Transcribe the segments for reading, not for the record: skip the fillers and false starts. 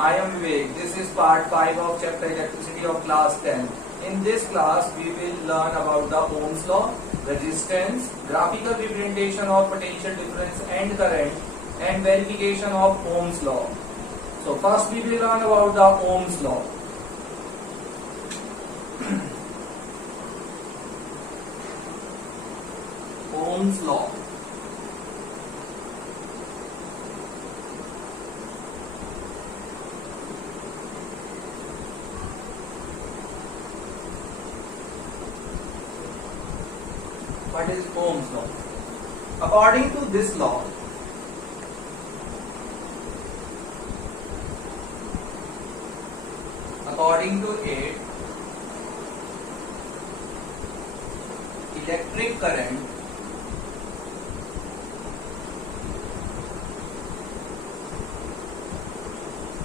I am Vivek. This is part 5 of chapter electricity of class 10. In this class, we will learn about the Ohm's law, resistance, graphical representation of potential difference and current, and verification of Ohm's law. So first we will learn about the Ohm's law. Ohm's law. What is Ohm's law? According to this law, according to it, electric current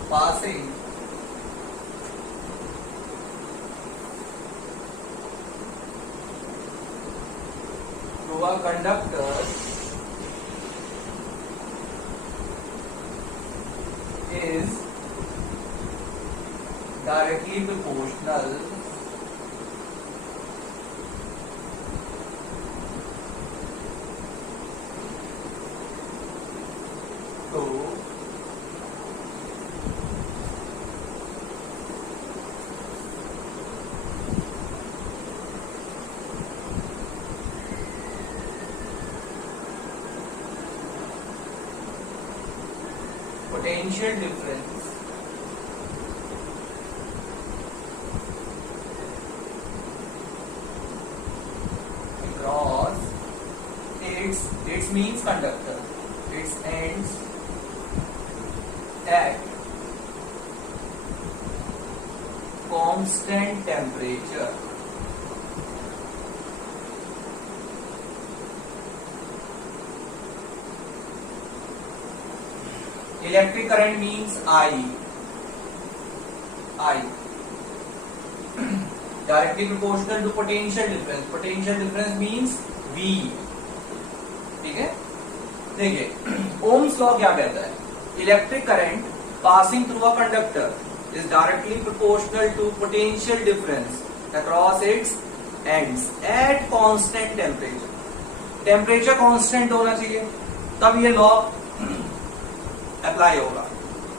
passing through a conductor is directly proportional to potential difference across its means conductor, its ends at constant temperature. Electric current means I. Directly proportional to potential difference. Potential difference means V. ठीक है? देखिए, Ohm's law क्या कहता है? Electric current passing through a conductor is directly proportional to potential difference across its ends at constant temperature. Temperature constant होना चाहिए, तब ये law अप्लाई होगा.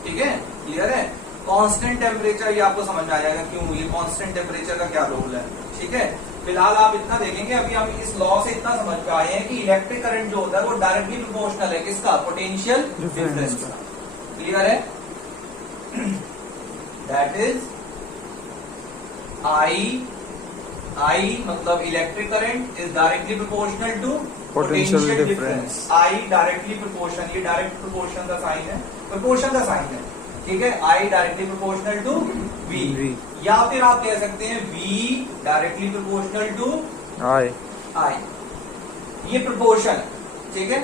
ठीक है, क्लियर है? कांस्टेंट टेम्परेचर ये आपको समझ में आ जाएगा क्यों ये कांस्टेंट टेम्परेचर का क्या रोल है. ठीक है, फिलहाल आप इतना देखेंगे, अभी हम इस लॉ से इतना समझ पाए हैं कि इलेक्ट्रिक करंट जो होता है वो डायरेक्टली प्रोपोर्शनल है किसका? पोटेंशियल डिफरेंस का. क्लियर है? दैट इज आई मतलब electric current is directly proportional to potential difference. I directly proportion, ये डायरेक्ट प्रोपोर्शन का साइन है, प्रोपोर्शन का साइन है. ठीक है, I directly proportional to V, या फिर आप कह सकते हैं V directly proportional to I. ये प्रोपोर्शन. ठीक है,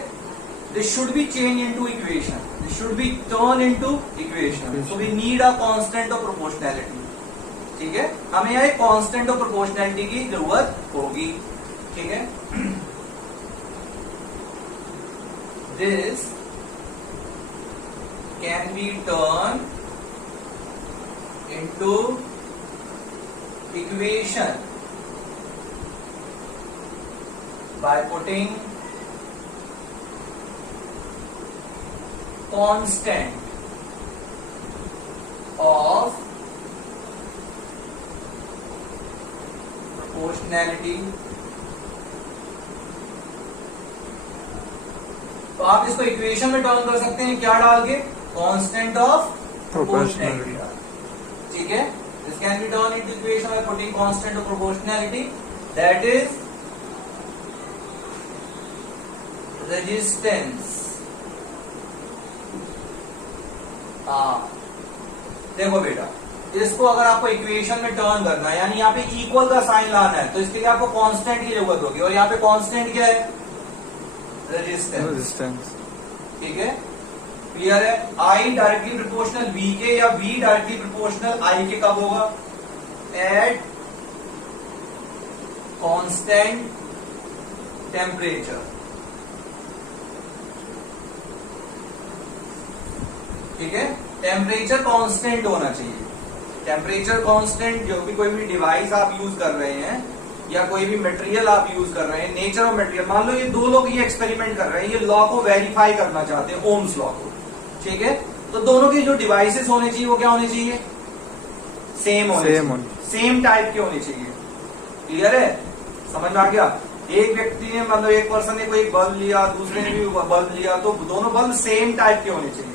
this should be change into equation, this should be turn into equation. So we need a constant of proportionality. ठीक है, हमें यहाँ एक कांस्टेंट ऑफ प्रोपोर्शनैलिटी की जरूरत होगी. ठीक है, this can be turned into equation by putting constant of proportionality. तो आप इसको इक्वेशन में टर्न कर सकते हैं क्या डाल के? Constant of proportionality. ठीक है, this can be turn into equation by putting constant of proportionality, that is resistance. देखो बेटा, इसको अगर आपको इक्वेशन में टर्न करना है, यानी यहाँ पे इक्वल का साइन लाना है, तो इसके लिए आपको कांस्टेंट की जरूरत होगी. और यहाँ पे कांस्टेंट क्या है? रेजिस्टेंस. ठीक है, क्लियर है? आई डायरेक्टली प्रोपोर्शनल वी के या वी डायरेक्टली प्रोपोर्शनल आई के कब होगा? At constant temperature. ठीक है, टेम्परेचर कांस्टेंट होना चाहिए। टेम्परेचर कांस्टेंट, जो भी कोई भी डिवाइस आप यूज कर रहे हैं या कोई भी मटेरियल आप यूज कर रहे हैं, नेचर ऑफ मटेरियल, मान लो ये दो लोग ये एक्सपेरिमेंट कर रहे हैं, ये लॉ को वेरीफाई करना चाहते हैं, ओम्स लॉ को, ठीक है। तो दोनों की जो डिवाइसेस होने चाहिए वो क्या होने चाहिए? सेम होने चाहिए, सेम टाइप के होने चाहिए। क्लियर है? समझ में आ गया? एक व्यक्ति ने, मतलब एक पर्सन ने कोई बल्ब लिया, दूसरे ने भी बल्ब लिया, तो दोनों बल्ब सेम टाइप के होने चाहिए।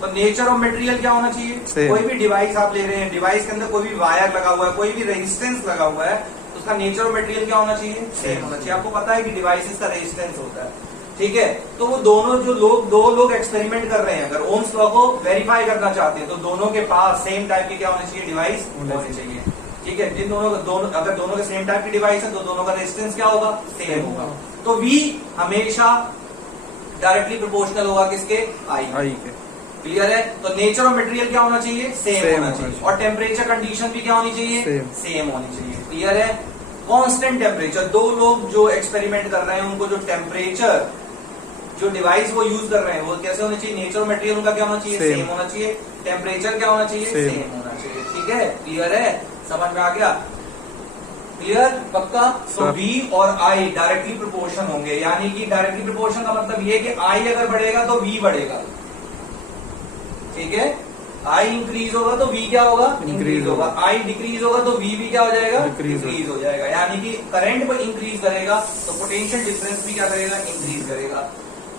तो नेचर ऑफ मटेरियल क्या होना चाहिए? कोई भी डिवाइस आप ले रहे हैं, डिवाइस के अंदर कोई भी वायर लगा हुआ है, कोई भी रेजिस्टेंस लगा हुआ है, तो उसका नेचर ऑफ मटेरियल क्या होना चाहिए? सेम होना चाहिए। आपको पता है कि डिवाइसेस का रेजिस्टेंस होता है, ठीक है। तो वो दोनों जो लोग, दो लोग एक्सपेरिमेंट कर रहे हैं, अगर ओम्स लॉ को वेरीफाई करना चाहते हैं, तो दोनों के पास सेम टाइप की क्या होनी चाहिए? डिवाइस होनी चाहिए, ठीक है। जिन दोनों अगर दोनों के सेम टाइप की डिवाइस है, तो दोनों का रेजिस्टेंस क्या होगा? सेम होगा। तो V हमेशा डायरेक्टली प्रोपोर्शनल होगा किसके? I के। क्लियर है? तो नेचर ऑफ मटेरियल क्या होना चाहिए? सेम होना चाहिए। और टेम्परेचर कंडीशन भी क्या होनी चाहिए? सेम होनी चाहिए। क्लियर है? कांस्टेंट टेम्परेचर, दो लोग जो एक्सपेरिमेंट कर रहे हैं उनको जो टेम्परेचर, जो डिवाइस वो यूज कर रहे हैं, वो कैसे होने चाहिए? नेचर ऑफ मटेरियल उनका क्या होना चाहिए? सेम होना चाहिए। टेम्परेचर क्या होना चाहिए? सेम होना चाहिए, ठीक है। क्लियर है? समझ में आ गया? क्लियर? पक्का? तो V और I डायरेक्टली प्रोपोर्शन होंगे, यानी कि डायरेक्टली प्रोपोर्शन का मतलब ये कि I अगर बढ़ेगा तो V बढ़ेगा, ठीक है। I इंक्रीज होगा तो V क्या होगा? इंक्रीज होगा। I डिक्रीज होगा तो V भी क्या हो जाएगा? डिक्रीज हो जाएगा। यानी कि करंट पर इंक्रीज करेगा तो पोटेंशियल डिफरेंस भी क्या करेगा? इंक्रीज करेगा।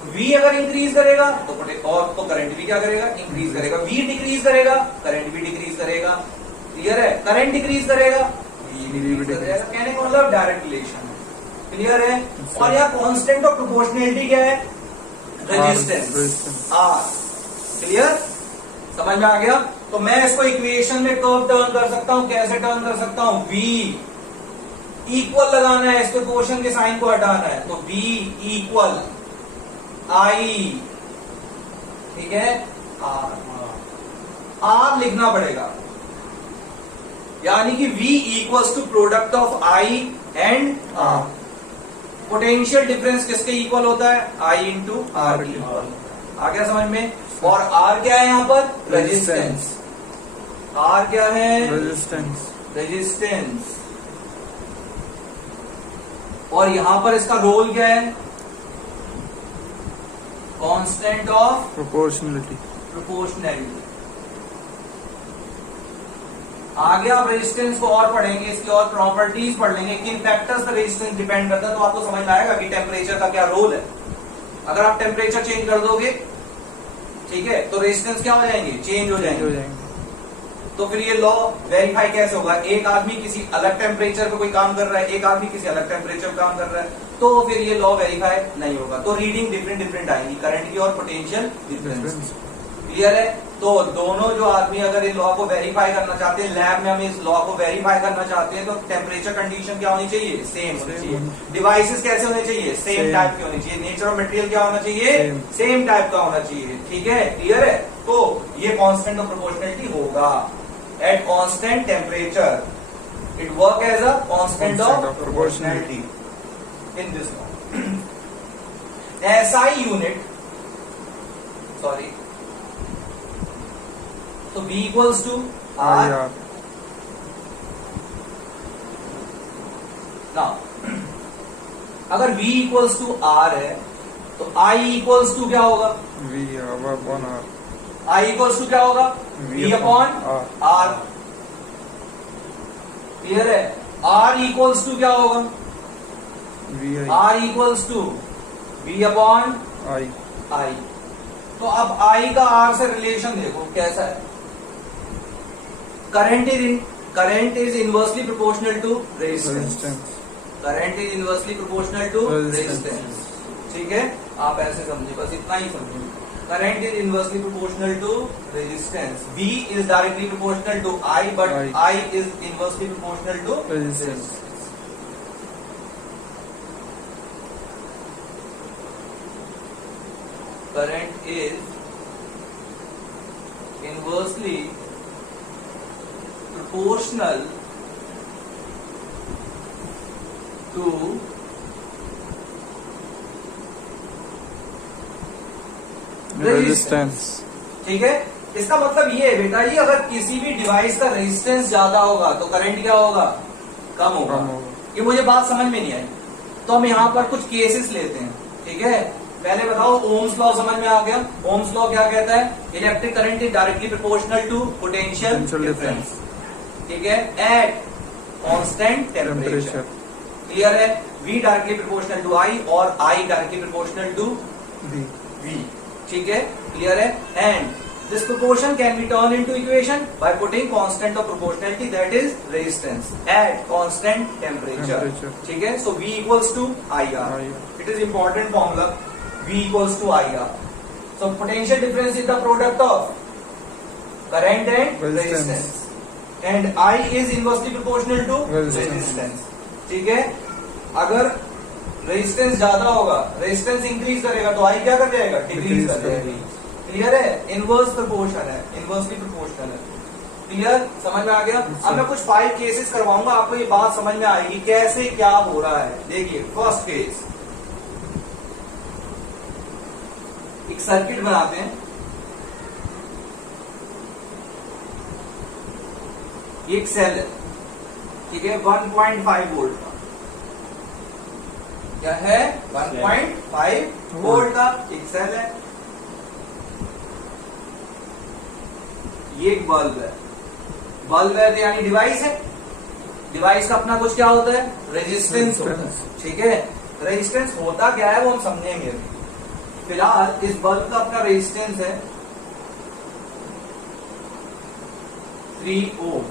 V अगर इंक्रीज करेगा तो करंट भी क्या करेगा? इंक्रीज करेगा। V डिक्रीज करेगा, करंट भी डिक्रीज करेगा। क्लियर है? करंट डिक्रीज करेगा, V भी डिक्रीज करेगा। कहने का मतलब डायरेक्ट रिलेशन है। क्लियर है? और यहाँ कांस्टेंट ऑफ प्रोपोर्शनैलिटी क्या है? Resistance R। क्लियर? समझ में आ गया? तो मैं इसको इक्वेशन में कर्व टर्न कर सकता हूं। कैसे टर्न कर सकता हूं? V इक्वल लगाना है, इसके क्वेश्चन के साइन को हटाना है, तो V इक्वल I, ठीक है, R लिखना पड़ेगा। यानी कि V equals to product of I and R। Potential difference किसके इक्वल होता है? I इंटू R के इक्वल। आ गया समझ में? और R क्या है यहाँ पर? रेजिस्टेंस। R क्या है? रेजिस्टेंस। और यहां पर इसका रोल क्या है? Constant of proportionality. आगे आप रेजिस्टेंस को और पढ़ेंगे, इसकी और प्रॉपर्टीज पढ़ लेंगे, किन फैक्टर्स पर रेजिस्टेंस डिपेंड करता है, तो आपको समझ में आएगा कि टेम्परेचर का क्या रोल है। अगर आप टेम्परेचर चेंज कर दोगे, ठीक है, तो रेजिस्टेंस क्या हो जाएंगे? चेंज हो जाएंगे। तो फिर ये लॉ वेरीफाई कैसे होगा? एक आदमी किसी अलग टेम्परेचर पे कोई काम कर रहा है, एक आदमी किसी अलग टेम्परेचर पे काम कर रहा है, तो फिर ये लॉ वेरीफाई नहीं होगा। तो रीडिंग डिफरेंट आएंगी, करंट की और पोटेंशियल डिफरेंस। क्लियर है? तो दोनों जो आदमी अगर इन लॉ को वेरीफाई करना चाहते हैं, लैब में हम इस लॉ को वेरीफाई करना चाहते हैं, तो टेम्परेचर कंडीशन क्या होनी चाहिए? सेम होनी चाहिए। डिवाइसेस कैसे होने चाहिए? सेम टाइप के होने चाहिए। नेचर ऑफ मटेरियल क्या होना चाहिए? सेम टाइप का होना चाहिए, ठीक है। क्लियर है? तो ये कांस्टेंट ऑफ प्रोपोर्शनैलिटी होगा at constant temperature. It work as a constant of proportionality in this law. SI unit, sorry, तो V equals to R। Now अगर V इक्वल्स टू R है तो I इक्वल्स टू क्या होगा? V upon R। I equals to क्या होगा? V upon R। Clear है? R equals to क्या होगा? R equals to V upon I। तो अब I का R से रिलेशन देखो कैसा है। Current is inversely proportional to resistance. Current is inversely proportional to resistance, ठीक है। आप ऐसे समझिए, बस इतना ही समझिए। Current is inversely proportional to resistance. V is directly proportional to I, but I is inversely proportional to resistance. Current is inversely proportional to resistance, ठीक है। इसका मतलब ये है बेटा जी, अगर किसी भी डिवाइस का रेजिस्टेंस ज्यादा होगा तो करंट क्या होगा, कम होगा। ये मुझे बात समझ में नहीं आई, तो हम यहाँ पर कुछ केसेस लेते हैं, ठीक है। पहले बताओ ओम्स लॉ समझ में आ गया। ओम्स लॉ क्या कहता है, electric current is directly proportional to potential difference, ठीक है, एट कांस्टेंट टेम्परेचर। क्लियर है, V directly proportional to I और I directly proportional to V, ठीक है, क्लियर है। And this proportion can be turn into equation by putting constant of proportionality that is resistance at constant temperature, ठीक है। So V equals to IR, it is important formula, V equals to IR। So potential difference is the product of current and resistance, and I is inversely proportional to resistance, ठीक है। अगर resistance ज्यादा होगा, resistance increase करेगा तो I क्या कर जाएगा, डिक्रीज कर जाएगा। क्लियर है, इनवर्स प्रोपोर्शन है, इनवर्सली प्रोपोर्शनल है। क्लियर, समझ में आ गया। अब मैं कुछ 5 केसेस करवाऊंगा, आपको ये बात समझ में आएगी कैसे क्या हो रहा है। देखिए फर्स्ट केस, एक सर्किट बनाते हैं, एक सेल है, ठीक है, 1.5 वोल्ट का, क्या है, 1.5 वोल्ट का एक सेल है। ये एक बल्ब है, बल्ब है तो यानी डिवाइस है, डिवाइस का अपना कुछ क्या होता है, रेजिस्टेंस होता है, ठीक है। रेजिस्टेंस होता क्या है वो हम समझेंगे। फिलहाल इस बल्ब का अपना रेजिस्टेंस है 3 ओम,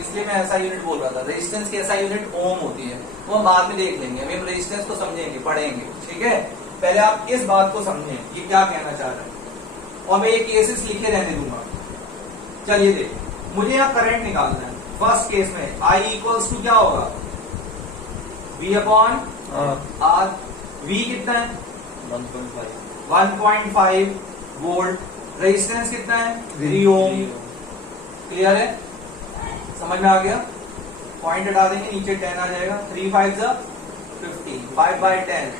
इसलिए मैं ऐसा यूनिट बोल रहा था। रेजिस्टेंस की ऐसा यूनिट ओम होती है, वो हम बाद में देख लेंगे, अभी हम रेजिस्टेंस को समझेंगे, पढ़ेंगे, ठीक है। पहले आप इस बात को समझें, ये क्या कहना चाह रहा है, और मैं ये केसेस लिखे रहने दूंगा। चलिए देखिए, मुझे यहाँ करंट निकालना है। फर्स्ट केस में I इक्वल्स टू क्या होगा, V अपॉन R। V कितना है, 1.5 वोल्ट, रेजिस्टेंस कितना है, 3 ओम। क्लियर है, समझ में आ गया। पॉइंट हटा देंगे, नीचे 10 आ जाएगा, 3 5 15, 5/10,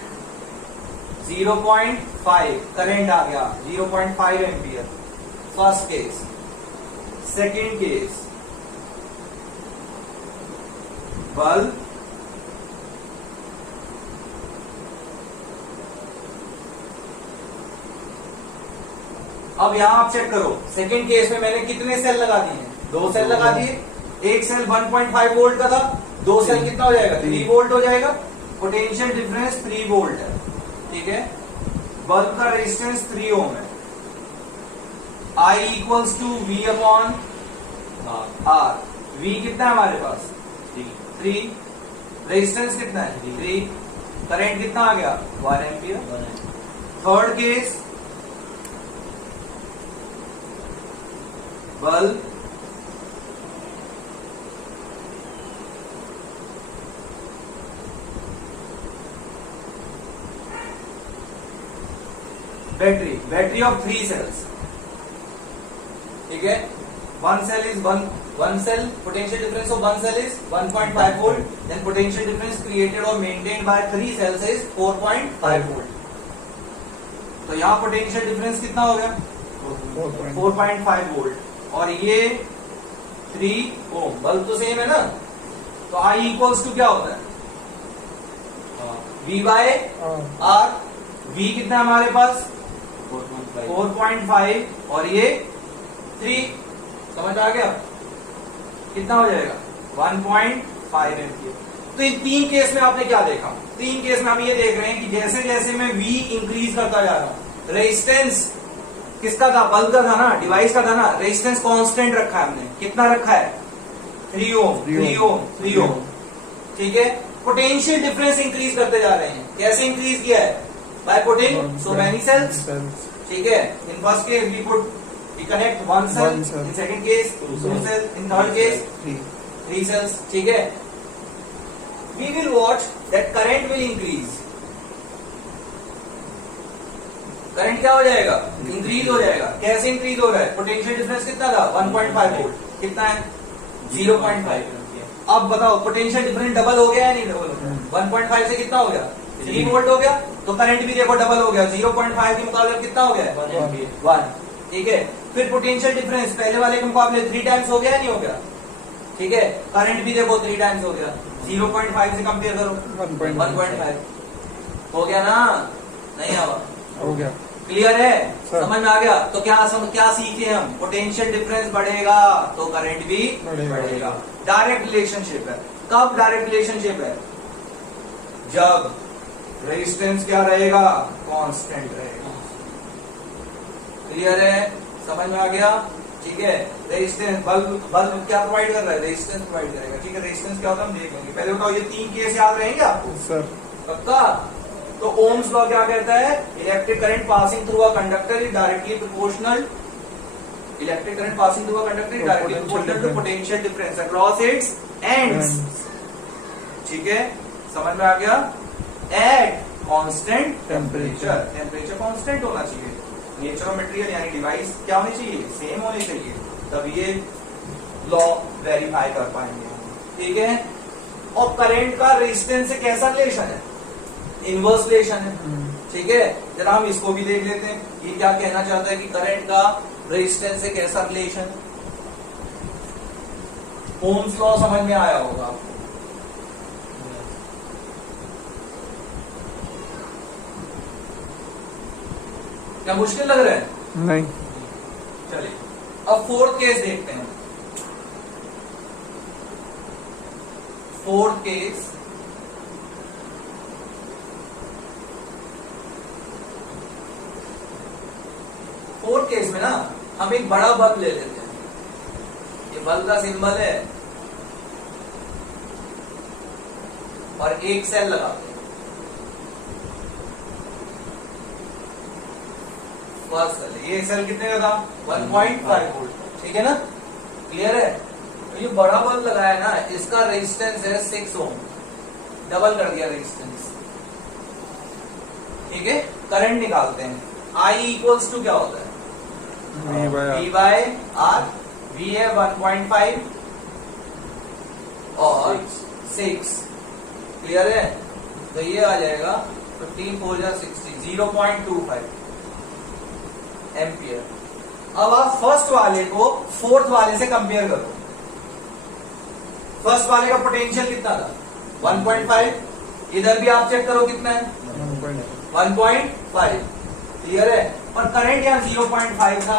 0.5 करंट आ गया, 0.5 ampere. First case. Second case, bulb अब यहां आप चेक करो, सेकेंड केस में मैंने कितने सेल लगा दिए हैं, 2 सेल लगा दिए। एक सेल 1.5 वोल्ट का था, 2 सेल कितना हो जाएगा, 3 वोल्ट हो जाएगा। पोटेंशियल डिफरेंस 3 वोल्ट है, ठीक है। बल्ब का रेजिस्टेंस 3 ओम है। I equals to V upon R। V कितना है हमारे पास, 3। रेजिस्टेंस कितना है, 3। करंट कितना आ गया, 1 ampere. Third case, bulb battery of 3 cells, ठीक है। One cell potential difference of one cell is 1.5 volt, then potential difference created और maintained by 3 cells is 4.5 volt. तो यहाँ पोटेंशियल डिफरेंस कितना हो गया, 4.5 वोल्ट, और ये 3 ओम। बल्ब तो सेम है ना, तो I इक्वल्स टू क्या होता है, V बाय R। V कितना है हमारे पास, 4.5 और ये 3, समझ आ गया, कितना हो जाएगा, 1.5 एम्पियर। तो इन 3 केस में आपने क्या देखा, 3 केस में हम ये देख रहे हैं कि जैसे जैसे मैं V इंक्रीज करता जा रहा हूं, रेजिस्टेंस किसका था, बल्ब का था ना, डिवाइस का था ना, रेजिस्टेंस कांस्टेंट रखा है हमने, कितना रखा है, 3 ओम, ठीक है। पोटेंशियल डिफरेंस इंक्रीज करते जा रहे हैं, कैसे इंक्रीज किया है, by putting so many cells, ठीक है। In first case we connect one cell, in second case 2 cells, in third case 3 cells, ठीक है। We will watch that current will increase, current क्या हो जाएगा, इंक्रीज हो जाएगा। कैसे इंक्रीज हो रहा है, पोटेंशियल डिफरेंस कितना था, 1.5 वोल्ट, कितना है, 0.5। अब बताओ पोटेंशियल डिफरेंस डबल हो गया या नहीं डबल हो गया, 1.5 से कितना हो गया, 3 वोल्ट हो गया। तो करंट भी देखो डबल हो गया, 0.5 के मुकाबले कितना हो गया, 1, ठीक है। फिर पोटेंशियल डिफरेंस पहले वाले के मुकाबले 3 टाइम्स हो गया नहीं हो गया, ठीक है। करंट भी देखो 3 टाइम्स हो गया, 0.5 से कंपेयर करो 1.5 हो गया ना, नहीं आवा, हो गया। क्लियर है, सर। समझ में आ गया। तो क्या सीखे हम, पोटेंशियल डिफरेंस बढ़ेगा तो करंट भी बढ़ेगा। डायरेक्ट रिलेशनशिप है। कब डायरेक्ट रिलेशनशिप है, जब रेजिस्टेंस क्या रहेगा, कांस्टेंट रहेगा। क्लियर है, समझ में आ गया, ठीक है। रेजिस्टेंस बल्ब क्या प्रोवाइड कर रहा है, रेजिस्टेंस प्रोवाइड करेगा, ठीक है। रेजिस्टेंस क्या होता है हम देख लेंगे, पहले बताओ ये 3 केस याद रहेंगे आपको सर। पक्का। तो ओम्स लॉ क्या कहता है, electric current passing through a conductor is directly proportional, electric current passing through a conductor is directly proportional to potential difference across its ends, ठीक है, समझ में आ गया। At constant temperature, temperature constant होना चाहिए, नेचर ऑफ मटेरियल यानी device क्या होनी चाहिए, सेम होनी चाहिए, तब ये लॉ वेरीफाई कर पाएंगे, ठीक है। और करंट का रेजिस्टेंस से कैसा रिलेशन है, इनवर्स रिलेशन है, ठीक है। जरा हम इसको भी देख लेते हैं, ये क्या कहना चाहता है कि करंट का रेजिस्टेंस से कैसा रिलेशन। ओम्स लॉ समझ में आया होगा आपको, क्या मुश्किल लग रहा है, नहीं। चलिए अब फोर्थ केस देखते हैं। फोर्थ केस, फोर्थ केस में ना हम एक बड़ा बल्ब ले लेते हैं, ये बल्ब का सिंबल है और एक सेल लगाते हैं। फर्स्ट सेल, ये सेल कितने का था 1.5 वोल्ट, ठीक है ना, क्लियर है। तो ये बड़ा बल्ब लगाया ना, इसका रेजिस्टेंस है 6 ओम, डबल कर दिया रेजिस्टेंस, ठीक है। करंट निकालते हैं, I इक्वल्स टू क्या होता है, V बाय R, V है 1.5 और 6, क्लियर है। तो ये आ जाएगा 15 4 जा 60, 0.25 एम्पियर। अब आप फर्स्ट वाले को फोर्थ वाले से कंपेयर करो, फर्स्ट वाले का पोटेंशियल कितना था 1.5, इधर भी आप चेक करो कितना है 1.5, क्लियर है। और करंट यहाँ 0.5 था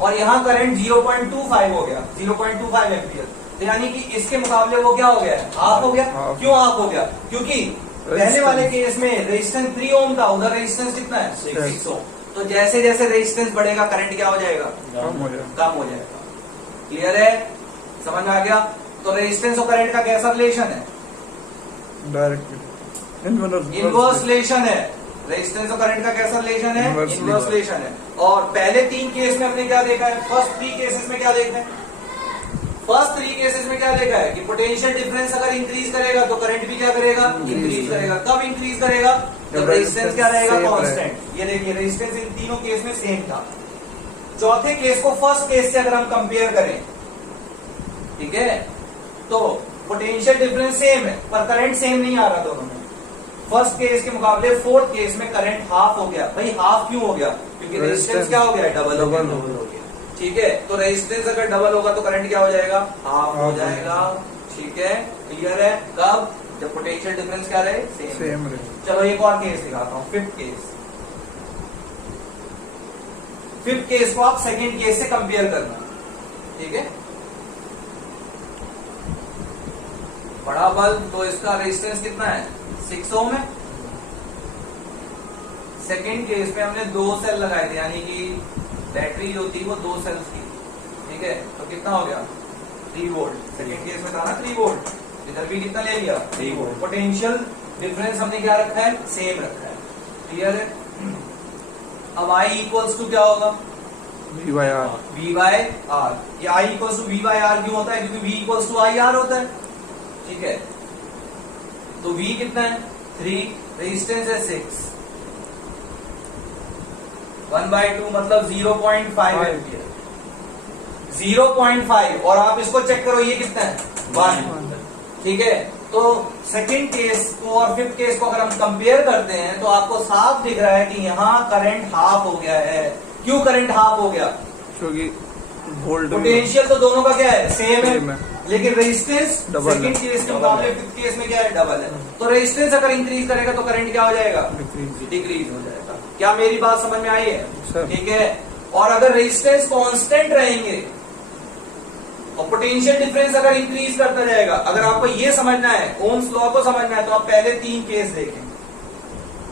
और यहाँ करंट 0.25 हो गया, 0.25 एम्पियर। तो यानी कि इसके मुकाबले वो क्या हो गया, हाफ हो गया। क्यों हाफ हो गया, क्योंकि पहले वाले केस में रेजिस्टेंस 3 ओम था, उधर रेजिस्टेंस कितना है 6 ओम। तो जैसे जैसे रेजिस्टेंस बढ़ेगा करंट क्या हो जाएगा, कम हो जाएगा, क्लियर है, समझ में आ गया। तो रेजिस्टेंस और करंट का कैसा रिलेशन है, डायरेक्ट इनवर्स रिलेशन है। रेजिस्टेंस और करंट का कैसा रिलेशन है, इनवर्स रिलेशन है। और पहले 3 केस में हमने क्या देखा है, फर्स्ट 3 केसेस में क्या देखा है, फर्स्ट 3 केसेस में क्या देखा है कि पोटेंशियल डिफरेंस अगर इंक्रीज करेगा तो करंट भी क्या करेगा, इंक्रीज करेगा। कब इंक्रीज करेगा, जब रेजिस्टेंस क्या रहेगा, कांस्टेंट। ये देखिए रेजिस्टेंस इन तीनों केस में सेम था। चौथे केस को फर्स्ट केस से अगर हम कंपेयर करें, ठीक है, तो पोटेंशियल डिफरेंस सेम है पर करंट सेम नहीं आ रहा दोनों में। फर्स्ट केस के मुकाबले फोर्थ केस में करंट हाफ हो गया। भाई हाफ क्यों हो गया, क्योंकि रेजिस्टेंस क्या हो गया, डबल हो गया, ठीक है। तो रेजिस्टेंस अगर डबल होगा तो करंट क्या हो जाएगा, हाफ हो जाएगा, ठीक है, क्लियर है। कब, जब पोटेंशियल डिफरेंस क्या रहे, सेम रहे। चलो एक और केस दिखाता हूं, फिफ्थ केस। फिफ्थ केस को आप सेकेंड केस से कंपेयर करना, ठीक है। बड़ा बल्ब, तो इसका रेजिस्टेंस कितना है 6 ओम है। सेकेंड केस में हमने 2 सेल लगाए थे, यानी कि बैटरी जो थी वो 2 सेल्स की, ठीक है। तो कितना हो गया 3 वोल्ट। सेकेंड केस में था ना 3 वोल्ट, इधर भी कितना ले लिया 3 वोल्ट। पोटेंशियल डिफरेंस हमने क्या रखा है, सेम रखा है, क्लियर है। अब I इक्वल्स टू क्या होगा, V by R। V by R। ये I equals to V by R क्यों होता है, क्योंकि V equals to I R होता है, ठीक है। तो V कितना है 3, रेजिस्टेंस है 6, 1/2 मतलब 0.5 एम्पियर, 0.5। और आप इसको चेक करो, ये कितना है 1, ठीक है। तो सेकंड केस को और फिफ्थ केस को अगर हम कंपेयर करते हैं तो आपको साफ दिख रहा है कि यहाँ करंट हाफ हो गया है, क्यों करंट हाफ हो गया? क्योंकि वोल्ट पोटेंशियल तो दोनों का क्या है? सेम Same है, है। लेकिन रेजिस्टेंस Double सेकंड है। केस के मुकाबले फिफ्थ केस में क्या है? डबल है। तो रेजिस्टेंस अगर इंक्रीज करेगा तो करंट क्या हो जाएगा? डिक्रीज। डिक्रीज हो जाएगा। क्या मेरी बात समझ में आई है? सर। ठीक है। और अगर रेजिस्टेंस कांस्टेंट रहेंगे और पोटेंशियल डिफरेंस अगर इंक्रीज करता जाएगा, अगर आपको ये समझना है, ओम्स लॉ को समझना है, तो आप पहले 3 केस देखें।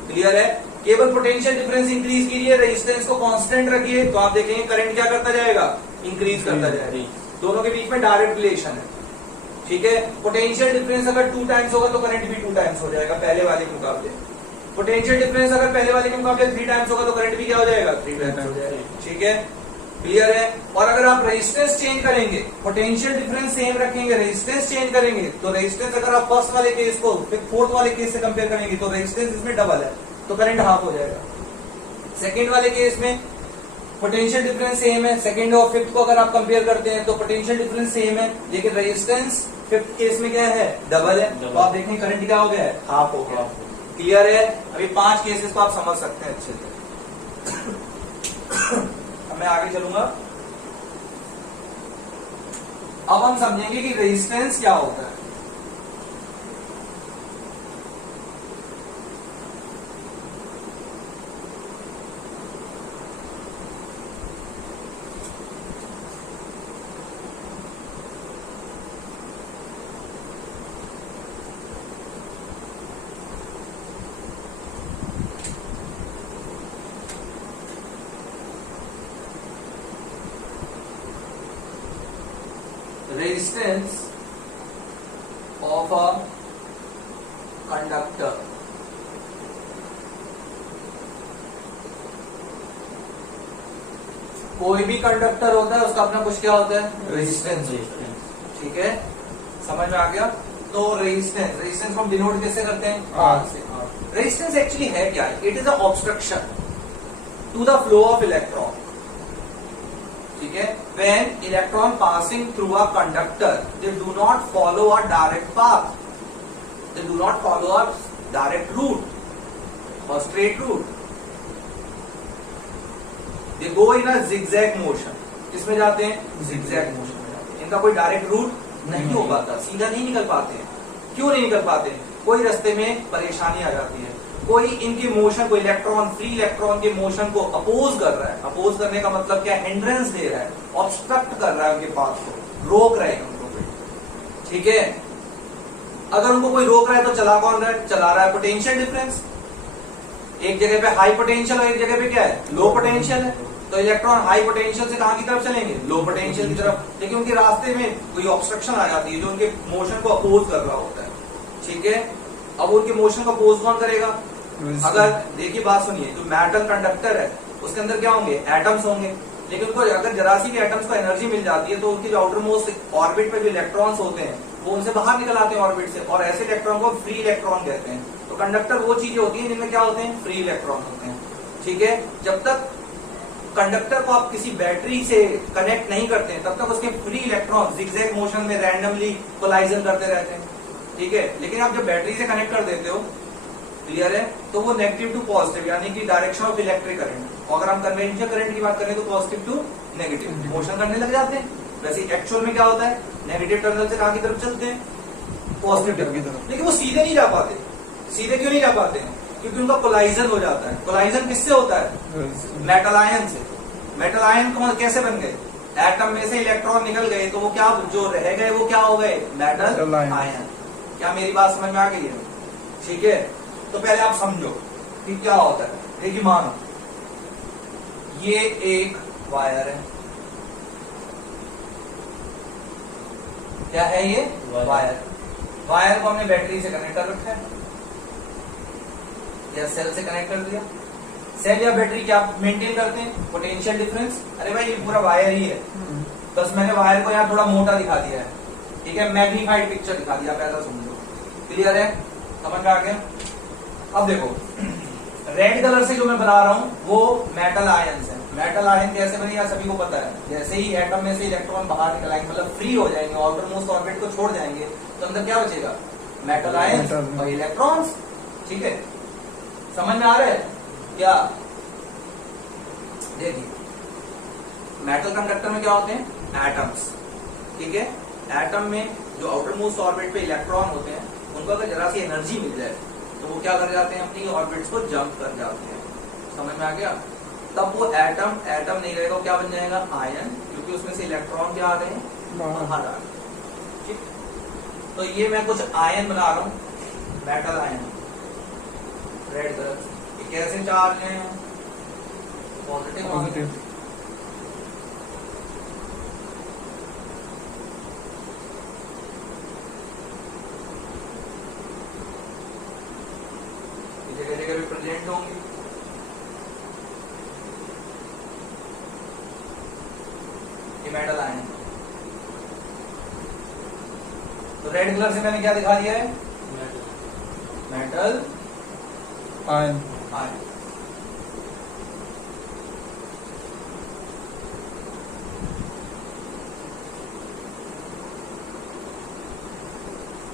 क्लियर है? केवल पोटेंशियल डिफरेंस इंक्रीज कीजिए, रेजिस्टेंस को कांस्टेंट रखिए, तो आप देखेंगे करंट क्या करता जाएगा? इंक्रीज करता जाएगा। दोनों के बीच में डायरेक्ट रिलेशन है। ठीक है। पोटेंशियल डिफरेंस अगर 2 टाइम्स होगा तो करंट भी 2 टाइम्स हो जाएगा पहले वाले के मुकाबले। पोटेंशियल डिफरेंस अगर पहले वाले के मुकाबले 3 टाइम्स होगा तो करंट भी क्या हो जाएगा? 3 टाइम्स हो जाएगा। ठीक है। क्लियर है? और अगर आप रेजिस्टेंस चेंज करेंगे, पोटेंशियल डिफरेंस सेम रखेंगे, रेजिस्टेंस चेंज करेंगे, तो रेजिस्टेंस अगर आप फर्स्ट वाले केस को फिर फोर्थ वाले केस से कंपेयर करेंगे तो रेजिस्टेंस इसमें डबल है, तो करंट हाफ हो जाएगा। सेकेंड वाले केस में पोटेंशियल डिफरेंस सेम है, सेकेंड और फिफ्थ को अगर आप कंपेयर करते हैं तो पोटेंशियल डिफरेंस सेम है, लेकिन रेजिस्टेंस फिफ्थ केस में क्या है? डबल है। तो आप देखें करंट क्या हो गया है? हाफ हो गया। क्लियर है? अभी 5 केसेस को आप समझ सकते हैं अच्छे से। अब मैं आगे चलूंगा। अब हम समझेंगे कि रेजिस्टेंस क्या होता है। Resistance of a conductor कोई भी कंडक्टर होता है उसका अपना कुछ क्या होता है? रेजिस्टेंस। ठीक है, समझ में आ गया? तो रेजिस्टेंस को हम डिनोट कैसे करते हैं? R से। रेजिस्टेंस एक्चुअली है क्या? It is a obstruction to the flow of electron. ठीक है। When electron passing through a conductor, they do not follow a direct path. They do not follow a direct route or straight route. They go in a zigzag motion. किसमें जाते हैं? zigzag motion में जाते हैं। इनका कोई direct route नहीं हो पाता, सीधा नहीं निकल पाते हैं। क्यों नहीं निकल पाते? कोई रास्ते में परेशानी आ जाती है, कोई इनके मोशन को, इलेक्ट्रॉन, फ्री इलेक्ट्रॉन के मोशन को अपोज कर रहा है। अपोज करने का मतलब क्या? हिंड्रेंस दे रहा है, ऑब्स्ट्रक्ट कर रहा है उनके पाथ को, रोक रहे हैं उनको। ठीक है। अगर उनको कोई रोक रहा है तो चला कौन रहा है? चला रहा है पोटेंशियल डिफरेंस। एक जगह पे हाई पोटेंशियल और एक जगह पे क्या है? लो पोटेंशियल है। तो इलेक्ट्रॉन हाई पोटेंशियल से कहां की तरफ चलेंगे? लो पोटेंशियल की तरफ। लेकिन उनके रास्ते में कोई ऑब्स्ट्रक्शन आ जाती है जो उनके मोशन को अपोज कर रहा होता है। ठीक है। अब उनके मोशन को अपोज कौन करेगा? अगर देखिए, बात सुनिए, जो मेटल कंडक्टर है उसके अंदर क्या होंगे? एटम्स होंगे। लेकिन उनको अगर जरा सी भी एटम्स को एनर्जी मिल जाती है तो उनके जो आउटर मोस्ट ऑर्बिट पे जो इलेक्ट्रॉन्स होते हैं वो उनसे बाहर निकल आते हैं ऑर्बिट से, और ऐसे इलेक्ट्रॉन को फ्री इलेक्ट्रॉन कहते हैं। तो कंडक्टर वो चीजें होती हैं जिनमें क्या होते हैं? फ्री इलेक्ट्रॉन होते हैं। ठीक है। जब तक कंडक्टर को आप किसी बैटरी से कनेक्ट नहीं करते हैं तब तक उसके फ्री इलेक्ट्रॉन जिगजैग मोशन में रैंडमली कोलाइजन करते रहते हैं। ठीक है। लेकिन आप जब बैटरी से कनेक्ट कर देते हो, क्लियर है, तो वो नेगेटिव टू पॉजिटिव यानी कि डायरेक्शन ऑफ इलेक्ट्रिक करंट, और अगर हम कन्वेंशनल करंट की बात करें तो पॉजिटिव टू नेगेटिव मोशन करने लग जाते हैं। वैसे एक्चुअल में क्या होता है? नेगेटिव टर्मिनल से कहां की तरफ चलते हैं? पॉजिटिव की तरफ। लेकिन वो सीधे नहीं जा पाते। सीधे क्यों नहीं जा पाते हैं? क्योंकि उनका कोलाइजन हो जाता है। कोलाइजन किससे होता है? मेटल आयन से। मेटल आयन कैसे बन गए? एटम में से इलेक्ट्रॉन निकल गए तो वो क्या, जो रह गए वो क्या हो गए? Metal ion. क्या मेरी बात समझ में आ गई है? ठीक है। तो पहले आप समझो कि क्या होता है। देखिए, मानो ये एक वायर है। क्या है ये? वायर। वायर को हमने बैटरी से कनेक्ट कर रखा है या सेल से कनेक्ट कर दिया। सेल या बैटरी क्या मेंटेन करते हैं? Potential difference. अरे भाई, ये पूरा वायर ही है, बस मैंने वायर को यहाँ थोड़ा मोटा दिखा दिया है। ठीक है, मैग्नीफाइड पिक्चर दिखा दिया, ऐसा समझो। क्लियर है? समझ में आ गया? अब देखो, रेड कलर से जो मैं बना रहा हूं वो मेटल आयंस है। मेटल आयन कैसे बनेगा सभी को पता है। जैसे ही एटम में से इलेक्ट्रॉन बाहर निकल आएंगे, मतलब फ्री हो जाएंगे, आउटर मोस्ट ऑर्बिट को छोड़ जाएंगे, तो अंदर क्या बचेगा? मेटल आयंस और इलेक्ट्रॉन्स। ठीक है, समझ में आ रहा है क्या? देखिए, मेटल कंडक्टर में क्या होते हैं? एटम्स, ठीक है। एटम में जो आउटर मोस्ट ऑर्बिट पे इलेक्ट्रॉन होते हैं, उनको अगर जरा सी एनर्जी मिल जाए तो वो क्या कर जाते हैं? अपनी ऑर्बिट्स को जंप कर जाते हैं। समझ में आ गया? तब वो एटम नहीं रहेगा, वो क्या बन जाएगा? आयन, क्योंकि उसमें से इलेक्ट्रॉन क्या आ रहे हैं? बाहर आ रहे हैं। ठीक, तो ये मैं कुछ आयन बना रहा हूं, मेटल आयन, रेड कलर। ये कैसे चार्ज हैं? पॉजिटिव। जगह जगह भी प्रेजेंट होंगे। ये मेटल आयन। तो रेड कलर से मैंने क्या दिखा दिया है? Metal ion. आयन।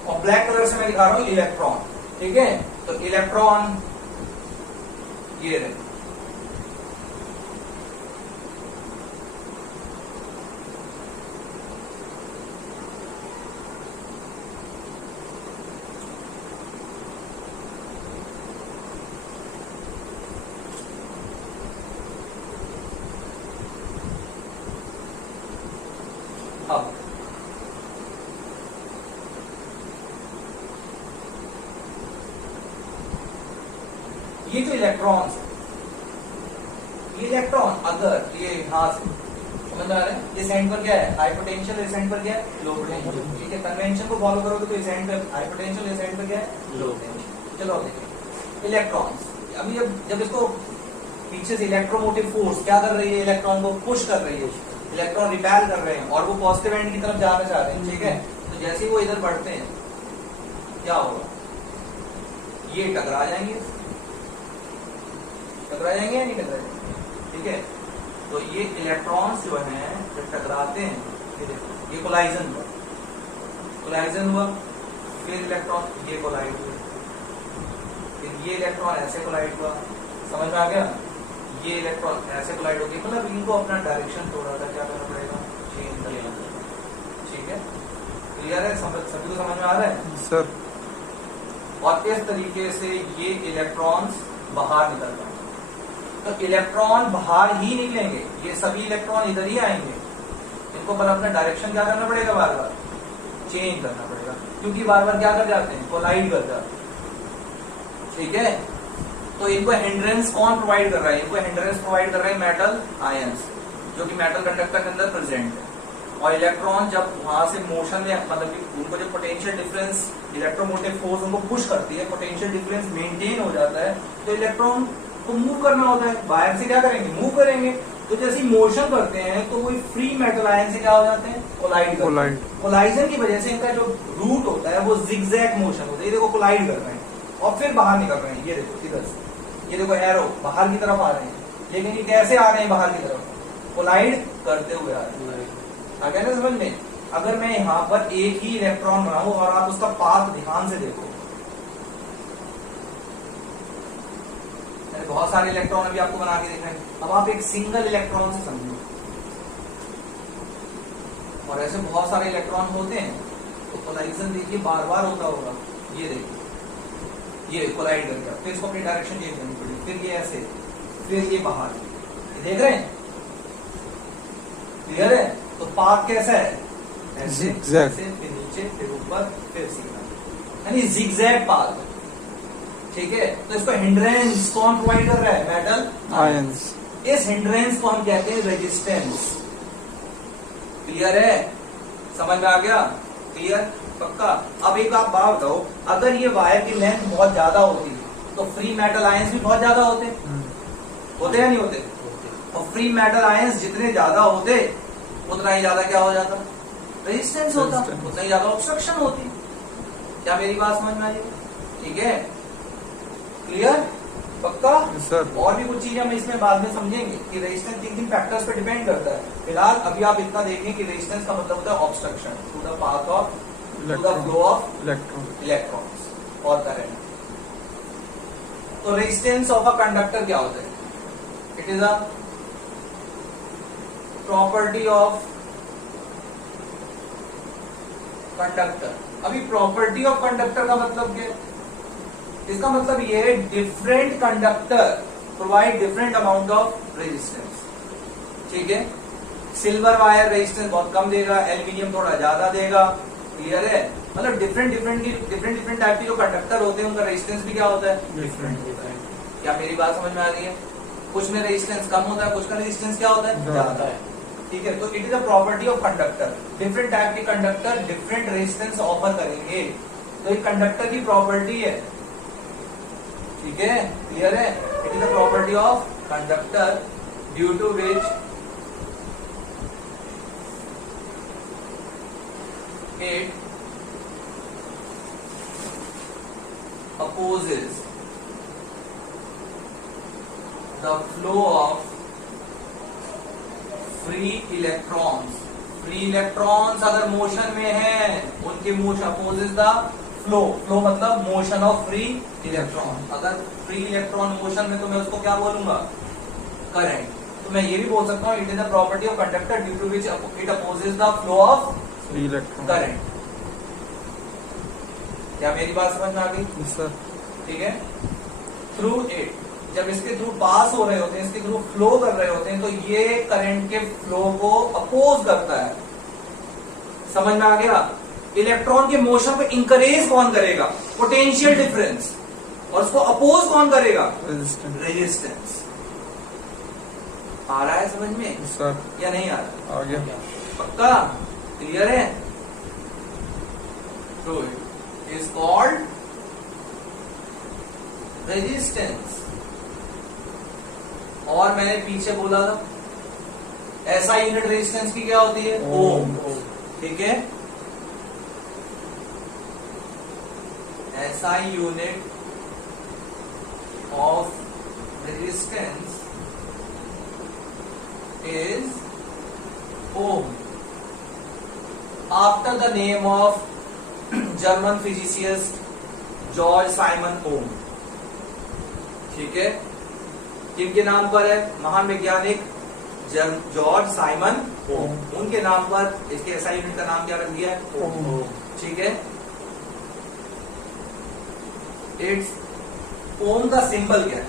और ब्लैक कलर से मैं दिखा रहा हूं इलेक्ट्रॉन, ठीक है। तो इलेक्ट्रॉन ये रहे, अब ये जो इलेक्ट्रॉन्स, ये इलेक्ट्रॉन अगर ये यहां से, समझ आ रहा है? इस एंड पर क्या है? हाई पोटेंशियल, इस एंड पर क्या है? लो पोटेंशियल, ठीक है। कन्वेंशन को फॉलो करोगे तो इस एंड पर हाई पोटेंशियल, इस एंड पर क्या है? Low potential. चलो देखिए इलेक्ट्रॉन्स, अभी जब इसको पीछे से इलेक्ट्रोमोटिव फोर्स क्या कर रही है? इलेक्ट्रॉन को पुश कर रही है, इलेक्ट्रॉन रिपेल कर रहे हैं और वो पॉजिटिव एंड की तरफ जाना चाह रहे हैं, ठीक है। तो जैसे ही वो इधर बढ़ते हैं क्या होगा? ये टकरा जाएंगे या नहीं टकराएंगे? ठीक है। तो ये इलेक्ट्रॉन्स जो हैं जब टकराते हैं, ये कोलाइजन हुआ, फिर इलेक्ट्रॉन ये कोलाइड हुए, फिर ये इलेक्ट्रॉन ऐसे कोलाइड हुआ। समझ में आ गया? ये इलेक्ट्रॉन ऐसे कोलाइड हो गए, मतलब इनको अपना डायरेक्शन थोड़ा सा क्या करना पड़ेगा? चेंज करना। ठीक है, क्लियर है? सभी को समझ में आ रहा है सर? और इस तरीके से ये इलेक्ट्रॉन्स बाहर निकल जाएंगे। तो इलेक्ट्रॉन बाहर ही निकलेंगे, ये सभी इलेक्ट्रॉन इधर ही आएंगे। इनको पर अपना डायरेक्शन क्या करना पड़ेगा? बार बार चेंज करना पड़ेगा, क्योंकि बार बार क्या कर जाते हैं? कोलाइड कर जाते हैं। ठीक है, तो इनको हिंड्रेंस कौन प्रोवाइड कर रहा है? इनको हिंड्रेंस प्रोवाइड कर रहे हैं मेटल आयंस, जो कि मेटल कंडक्टर के अंदर प्रेजेंट है। और इलेक्ट्रॉन जब वहां से मोशन में, मतलब कि उनको जो पोटेंशियल डिफरेंस, इलेक्ट्रोमोटिव फोर्स उनको पुश करती है, पोटेंशियल डिफरेंस मेंटेन हो जाता है, तो इलेक्ट्रॉन को मूव करना होता है। बाहर से क्या करेंगे? मूव करेंगे। तो जैसे मोशन करते हैं तो वो फ्री मेटल आयन से क्या हो जाते हैं? कोलाइड। कोलाइजन की वजह से इनका जो रूट होता है वो जिगजैग मोशन होता है। ये देखो कोलाइड कर रहे हैं और फिर बाहर निकल रहे हैं। ये देखो इधर से, ये देखो एरो बाहर की तरफ आ रहे हैं, लेकिन ये कैसे आ रहे हैं बाहर की तरफ? कोलाइड करते हुए आ रहे हैं। आ गया ना समझ में? अगर मैं यहाँ पर एक ही इलेक्ट्रॉन बनाऊं और आप उसका पाथ ध्यान से देखो, बहुत सारे इलेक्ट्रॉन अभी आपको बना के दिखाएंगे। अब आप एक सिंगल इलेक्ट्रॉन से समझो, और ऐसे बहुत सारे इलेक्ट्रॉन होते हैं, तो कोलाइजन देखिए बार बार होता होगा। ये देखिए, ये कोलाइड कर गया, फिर इसको अपनी डायरेक्शन चेंज करनी पड़ी, फिर ये ऐसे, फिर ये बाहर। ये देख रहे हैं? क्लियर है? तो पाथ कैसा है? ऐसे, फिर नीचे, फिर ऊपर, फिर सीधा, यानी जिगजैग पाथ। ठीक है, तो इसको हिंड्रेंस कौन प्रोवाइड कर रहा है? Metal ions. इस हिंड्रेंस को हम कहते हैं रेजिस्टेंस। क्लियर है? समझ में आ गया? क्लियर? पक्का? अब एक आप बात बताओ, अगर ये वायर की लेंथ बहुत ज्यादा होती तो फ्री मेटल आयंस भी बहुत ज्यादा होते या नहीं होते? और फ्री मेटल आयंस जितने ज्यादा होते उतना ही ज्यादा क्या हो जाता? रेजिस्टेंस होता, उतना ही ज्यादा ऑब्स्ट्रक्शन होती। क्या मेरी बात समझ में आई? ठीक है, क्लियर? पक्का? सर, और भी कुछ चीजें हम इसमें बाद में समझेंगे कि रेजिस्टेंस किन फैक्टर्स पे डिपेंड करता है। फिलहाल अभी आप इतना देखें कि रेजिस्टेंस का मतलब होता है obstruction to the path of, to the flow of electrons और करंट। तो रेजिस्टेंस ऑफ अ कंडक्टर क्या होता है? It is a property of conductor. अभी प्रॉपर्टी ऑफ कंडक्टर का मतलब क्या है? इसका मतलब ये है different conductor provide different amount of resistance. ठीक है, सिल्वर वायर रेजिस्टेंस बहुत कम देगा, एल्यूमिनियम थोड़ा ज्यादा देगा। क्लियर है? मतलब डिफरेंट टाइप के जो कंडक्टर होते हैं उनका रेजिस्टेंस भी क्या होता है? डिफरेंट होता है। क्या मेरी बात समझ में आ रही है? कुछ में रेजिस्टेंस कम होता है, कुछ का रेजिस्टेंस क्या होता है? ज्यादा है। ठीक है, तो it is a property of conductor. Different type के कंडक्टर डिफरेंट रेजिस्टेंस ऑफर करेंगे, तो ये कंडक्टर की प्रॉपर्टी है। ठीक है, क्लियर है? It is a property of conductor due to which it opposes the flow of free electrons। Free electrons अगर मोशन में हैं, उनके motion opposes the flow. Flow मतलब मोशन ऑफ फ्री इलेक्ट्रॉन। अगर फ्री इलेक्ट्रॉन मोशन में तो मैं उसको क्या बोलूंगा? करंट। तो मैं ये भी बोल सकता हूँ it is the property of conductor due to which it opposes the flow of electron current. क्या मेरी बात समझ में आ गई? सर। ठीक है, थ्रू इट, जब इसके थ्रू पास हो रहे होते हैं, इसके थ्रू फ्लो कर रहे होते हैं, तो ये करंट के फ्लो को अपोज करता है। समझ में आ गया? इलेक्ट्रॉन के मोशन को इंकरेज कौन करेगा? Potential difference. और उसको अपोज कौन करेगा? रेजिस्टेंस। आ रहा है समझ में सर? या नहीं आ रहा? आ गया। पक्का? क्लियर है? Through it is called resistance। और मैंने पीछे बोला था ऐसा यूनिट रेजिस्टेंस की क्या होती है? ओम। ठीक है, ऐसा unit of resistance is ohm, after the name of German physicist George Simon Ohm. ठीक है, किनके नाम पर है? महान वैज्ञानिक जॉर्ज साइमन ओम। उनके नाम पर इसके ऐसा यूनिट का नाम क्या रख दिया है? ओम। ठीक है, इट्स ओम का सिंबल क्या है?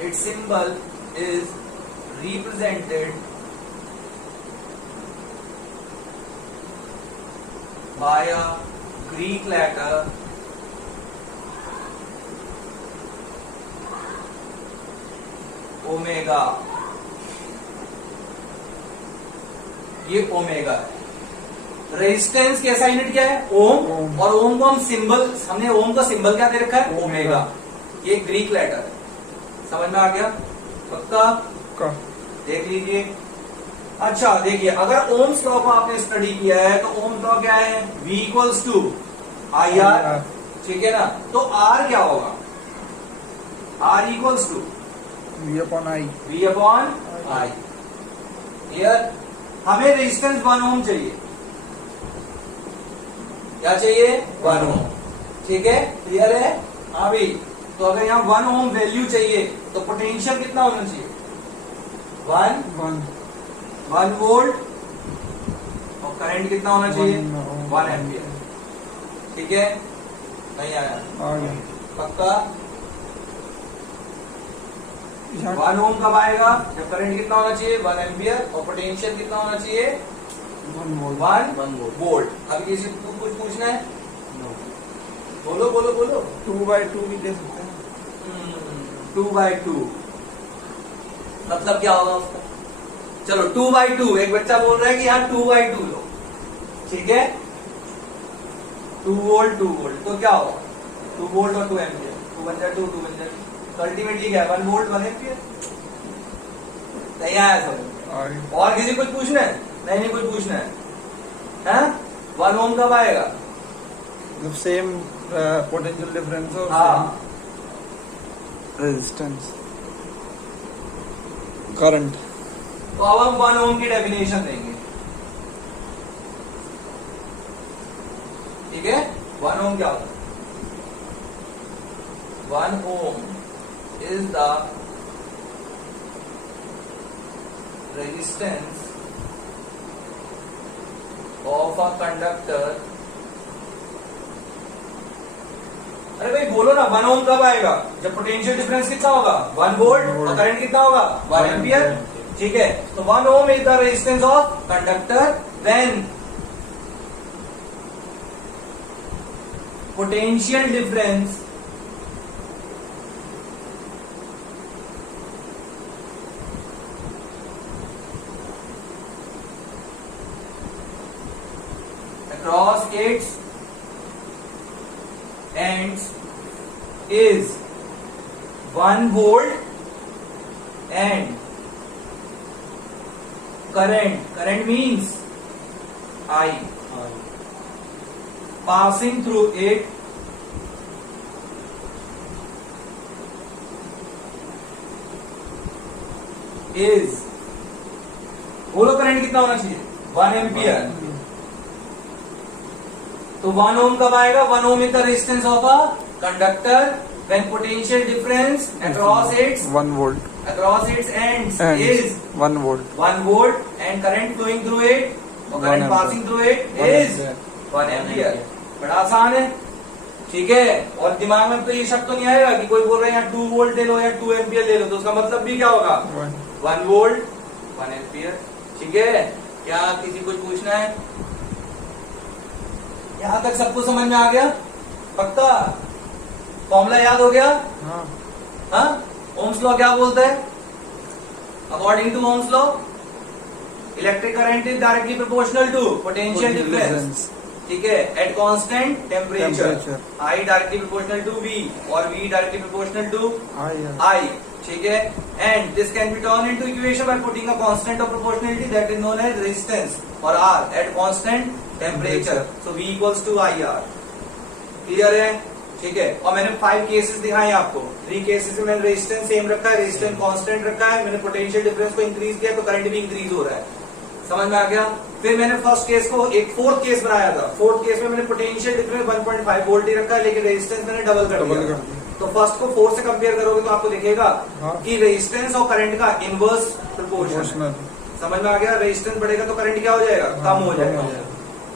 It's symbol is represented by a Greek letter omega. ये ओमेगा है। रेजिस्टेंस की ऐसा यूनिट क्या है? ओम। और ओम को हमने ओम का सिंबल क्या दे रखा है? ओमेगा। ये ग्रीक लेटर है। समझ में आ गया? पक्का? देख लीजिए। अच्छा देखिए, अगर ओम्स लॉ को आपने स्टडी किया है तो ओम्स लॉ क्या है? V equals to I R. ठीक है ना? तो R क्या होगा? R equals to V upon I. V upon I. Clear? हमें रेजिस्टेंस 1 ओम चाहिए। क्या चाहिए? 1 ओम। ठीक है, क्लियर है? हाँ भाई, तो अगर यहाँ 1 ओम वैल्यू चाहिए तो पोटेंशियल कितना होना चाहिए? 1 वोल्ट। और करंट कितना होना चाहिए? 1 एम्पियर। ठीक है, नहीं आया? आ गया। पक्का? 1 ओम कब आएगा? जब करंट कितना होना चाहिए? 1 एम्पियर। और पोटेंशियल कितना होना चाहिए? 1 वोल्ट। अभी किसी को कुछ पूछना है? बोलो बोलो बोलो। 2/2 भी दे सकते हैं। 2/2 मतलब क्या होगा उसका? चलो 2/2। एक बच्चा बोल रहा है कि यहाँ 2/2 लो। ठीक है, 2 वोल्ट 2 वोल्ट तो क्या होगा? 2 वोल्ट और 2 एम्पियर। 2 बन जाए 2 बन जाए। तो अल्टीमेटली क्या है? 1 वोल्ट 1 एम्पियर। नहीं आया सब? और किसी कुछ पूछना है? नहीं कुछ पूछना है? 1 ओम कब आएगा? जब सेम पोटेंशियल डिफरेंस हो। हाँ, रेजिस्टेंस करंट। तो अब हम 1 ओम की डेफिनेशन देंगे। ठीक है, 1 ओम क्या होता है? 1 ohm is the resistance of a conductor, अरे भाई बोलो ना, 1 ओम कब आएगा? जब पोटेंशियल डिफरेंस कितना होगा? 1 वोल्ट और करंट कितना होगा? 1 एम्पियर। ठीक है, तो 1 ohm is the resistance of conductor when potential difference across its ends is 1 volt and current means I passing through it is, बोलो करंट कितना होना चाहिए? 1 एम्पियर। तो 1 ओम कब आएगा? 1 ohm is the resistance of a conductor when potential difference across its 1 volt ends and is 1 volt 1 volt and current flowing through it or 1 current ampere. passing through it is 1 ampere. बड़ा आसान है, ठीक है। और दिमाग में तो ये शक तो नहीं आएगा कि कोई बोल रहे हैं 2 वोल्ट ले लो या 2 एम्पियर ले लो, तो उसका मतलब भी क्या होगा? 1 वोल्ट 1 एम्पियर। ठीक है, क्या किसी को पूछना है? यहां तक सबको समझ में आ गया? पक्का? फॉर्मूला याद हो गया? हाँ। ओम्स लॉ क्या बोलता है? According to Ohm's law, electric current is directly proportional to potential difference. ठीक है, at constant temperature. I directly proportional to V और V directly proportional to I. ठीक है, and this can be turn into equation by putting a constant of proportionality that is known as resistance और R at constant temperature. So V equals to I R. Clear है? ठीक है, और मैंने 5 cases दिखाए आपको। 3 केसेस में मैंने रेजिस्टेंस सेम रखा है, रेजिस्टेंस कांस्टेंट रखा है, मैंने पोटेंशियल डिफरेंस को इंक्रीज किया तो करंट भी इंक्रीज हो रहा है। समझ में आ गया? फिर मैंने फर्स्ट केस को एक 4th केस बनाया था। 4th केस में मैंने पोटेंशियल डिफरेंस 1.5 वोल्ट ही रखा है, लेकिन रेजिस्टेंस मैंने डबल कर दिया। तो फर्स्ट को 4 से कंपेयर करोगे तो आपको दिखेगा कि रेजिस्टेंस और करंट का इनवर्स प्रोपोर्शन। समझ में आ गया? रेजिस्टेंस बढ़ेगा तो करंट क्या हो जाएगा? कम हो जाएगा।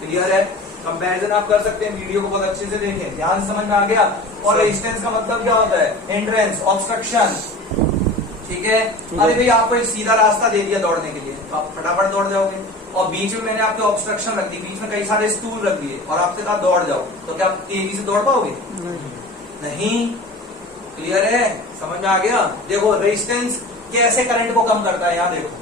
क्लियर है? कंपैरिजन आप कर सकते हैं, वीडियो को बहुत अच्छे से देखें, ध्यान समझ में आ गया। और रेजिस्टेंस का मतलब क्या होता है? Hindrance, obstruction. ठीक है, अरे भाई आपको एक सीधा रास्ता दे दिया दौड़ने के लिए तो आप फटाफट दौड़ जाओगे, और बीच में मैंने आपके ऑब्स्ट्रक्शन रख दी, बीच में कई सारे स्टूल रख दिए और आपसे कहा दौड़ जाओ, तो क्या आप तेजी से दौड़ पाओगे? नहीं। क्लियर है? समझ में आ गया? देखो रेजिस्टेंस कैसे करंट को कम करता है, यहां देखो।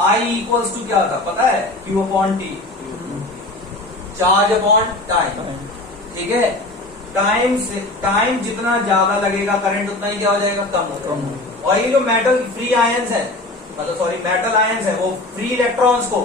I इक्वल्स टू क्या था पता है? Q upon T, charge upon time. ठीक है, टाइम जितना ज्यादा लगेगा करंट उतना ही क्या हो जाएगा? कम होगा। और ये जो मेटल फ्री आयंस है, मतलब सॉरी मेटल आयंस है, वो फ्री इलेक्ट्रॉन्स को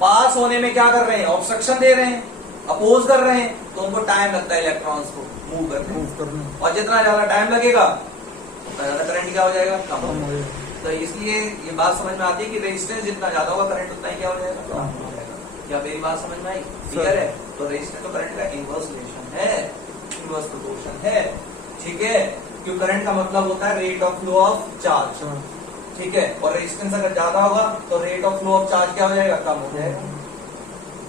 पास होने में क्या कर रहे हैं? ऑब्स्ट्रक्शन दे रहे हैं, अपोज कर रहे हैं, तो उनको टाइम लगता है इलेक्ट्रॉन्स को मूव करने। और जितना ज्यादा टाइम लगेगा उतना ज्यादा करंट क्या हो जाएगा? कम हो जाएगा। तो इसलिए ये बात समझ में आती है कि रेजिस्टेंस जितना ज्यादा होगा करंट उतना ही क्या हो जाएगा? कम हो जाएगा। क्या मेरी बात समझ में आई? क्लियर है? तो रेजिस्टेंस तो करंट का इनवर्स रिलेशन है, इनवर्स प्रोपोर्शन है। ठीक है, क्योंकि करंट का मतलब होता है rate of flow of charge. ठीक है, और रेजिस्टेंस अगर ज्यादा होगा तो rate of flow of charge क्या हो जाएगा? कम हो जाएगा।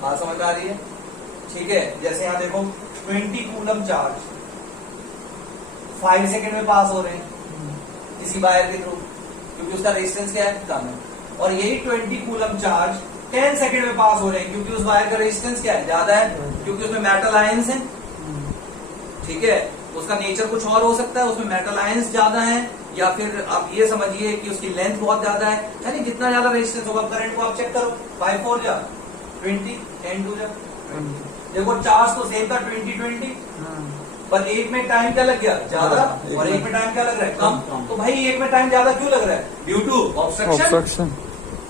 बात समझ में आ रही है? ठीक है, जैसे यहाँ देखो 20 कूलम चार्ज 5 सेकेंड में पास हो रहे हैं किसी वायर के थ्रू, क्योंकि उसका रेजिस्टेंस क्या है? कम है। और यही 20 कूलम चार्ज 10 सेकेंड में पास हो रहे हैं, क्योंकि उस वायर का रेजिस्टेंस क्या है? ज्यादा है, क्योंकि उसमें मेटल आयंस हैं। ठीक है, उसका नेचर कुछ और हो सकता है, उसमें मेटल आयंस ज्यादा है, या फिर आप ये समझिए कि उसकी लेंथ बहुत ज्यादा है। यानी जितना ज्यादा रेजिस्टेंस होगा, करंट को आप चेक करो, 5 4 जा 20, 10 2 जा 20। देखो चार्ज तो सेम था 20, पर एक में टाइम क्या लग गया? ज्यादा, और एक में टाइम क्या लग रहा है? कम। तो भाई एक में टाइम ज्यादा क्यों लग रहा है? Due to obstruction.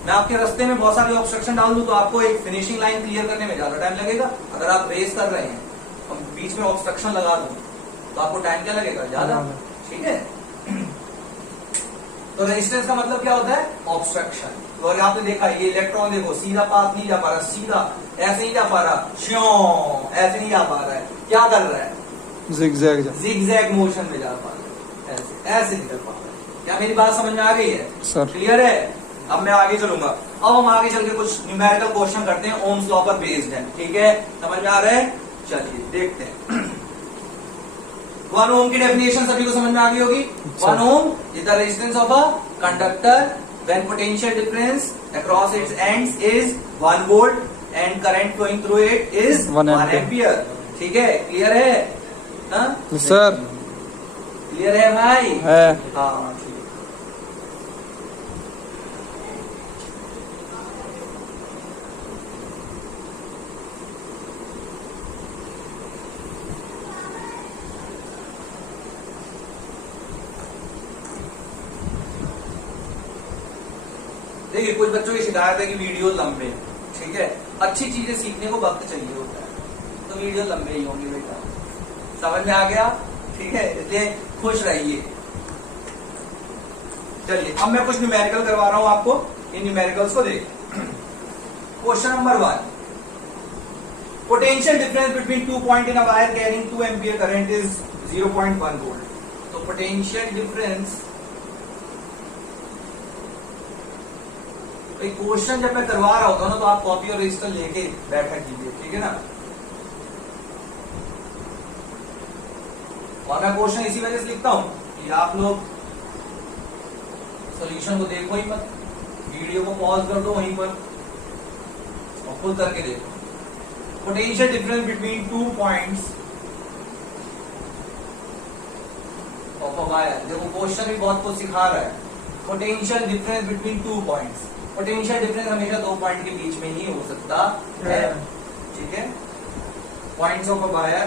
मैं आपके रास्ते में बहुत सारे ऑब्स्ट्रक्शन डाल दूं तो आपको एक फिनिशिंग लाइन क्लियर करने में ज्यादा टाइम लगेगा। अगर आप रेस कर रहे हैं और बीच में ऑब्स्ट्रक्शन लगा दूं तो आपको टाइम क्या लगेगा? ज्यादा। ठीक है, तो रेजिस्टेंस का मतलब क्या होता है? ऑब्स्ट्रक्शन। तो अगर आपने देखा ये इलेक्ट्रॉन देखो सीधा पास नहीं जा पा रहा, सीधा ऐसे नहीं जा पा रहा, श्यों ऐसे नहीं जा पा रहा है, क्या कर रहा है? zigzag जिगजैग मोशन में जा पा रहे हैं, ऐसे ऐसे निकल पा रहे हैं। क्या मेरी बात समझ में आ गई है? सर। क्लियर है? अब मैं आगे चलूंगा। अब हम आगे चल के कुछ न्यूमेरिकल क्वेश्चन करते हैं, ओम्स लॉ पर बेस्ड है। ठीक है, समझ में आ रहा है? चलिए देखते हैं। 1 ओम की डेफिनेशन सभी को समझ में आ गई होगी। 1 ohm is the resistance of a conductor when potential difference across its ends is 1 volt and current flowing through it is 1 1 ampere. ठीक है, क्लियर है? हाँ? सर क्लियर है भाई? है। हाँ ठीक है। देखिए कुछ बच्चों की शिकायत है कि वीडियो लंबे हैं। ठीक है, अच्छी चीजें सीखने को वक्त चाहिए होता है, तो वीडियो लंबे ही होंगे बेटा। समझ में आ गया? ठीक है, इसलिए खुश रहिए। चलिए अब मैं कुछ न्यूमेरिकल करवा रहा हूं आपको, इन न्यूमेरिकल्स को देख। Question number 1, potential difference between 2 point in a wire carrying 2 ampere current is 0.1 volt. तो पोटेंशियल डिफरेंस, क्वेश्चन जब मैं करवा रहा होता हूं ना तो आप कॉपी और रजिस्टर लेके बैठा कीजिए, ठीक है ना। और मैं क्वेश्चन इसी वजह से लिखता हूं कि आप लोग सॉल्यूशन को देखो ही मत, वीडियो को पॉज कर दो वहीं पर और खुद करके देखो। Potential difference between 2 points of a wire. देखो क्वेश्चन भी बहुत कुछ सिखा रहा है। Potential difference between 2 points, potential difference हमेशा 2 पॉइंट के बीच में ही हो सकता है। ठीक है, points of a wire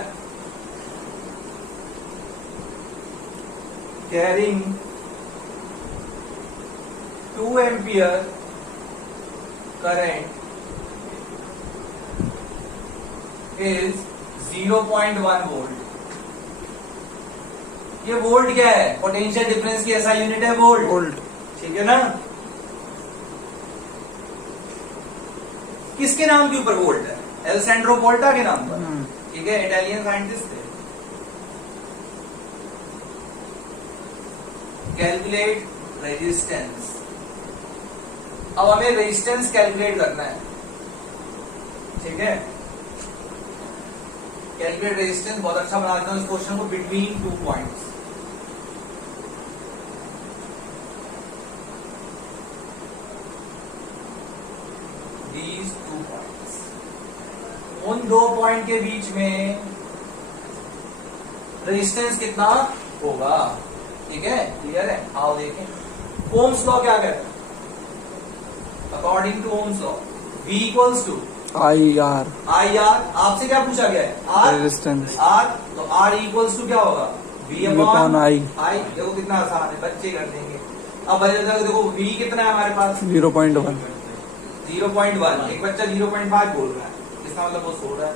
carrying 2 ampere current is 0.1 volt. ये वोल्ट क्या है? पोटेंशियल डिफरेंस की ऐसा यूनिट है वोल्ट। वोल्ट। ठीक है ना। किसके नाम के ऊपर वोल्ट है? एल्सेंड्रो वोल्टा के नाम पर। ठीक है, इटालियन साइंटिस्ट थे। Calculate resistance. अब हमें रेजिस्टेंस कैलकुलेट करना है। ठीक है, कैलकुलेट रेजिस्टेंस बहुत अच्छा बना देता हूं इस क्वेश्चन को। बिटवीन 2 पॉइंट्स, these 2 points, उन 2 पॉइंट के बीच में रेजिस्टेंस कितना होगा? ठीक है, क्लियर है? आओ देखें। ओम्स लॉ क्या कहता है? According to Ohm's law V equals to IR IR। आपसे क्या पूछा गया है? R resistance. R, तो R इक्वल्स टू क्या होगा? V upon I। देखो कितना आसान है, बच्चे कर देंगे। अब बच्चे देखो V कितना है हमारे पास? 0.1। 0.1। एक बच्चा 0.5 बोल रहा है, इसका मतलब वो सो रहा है।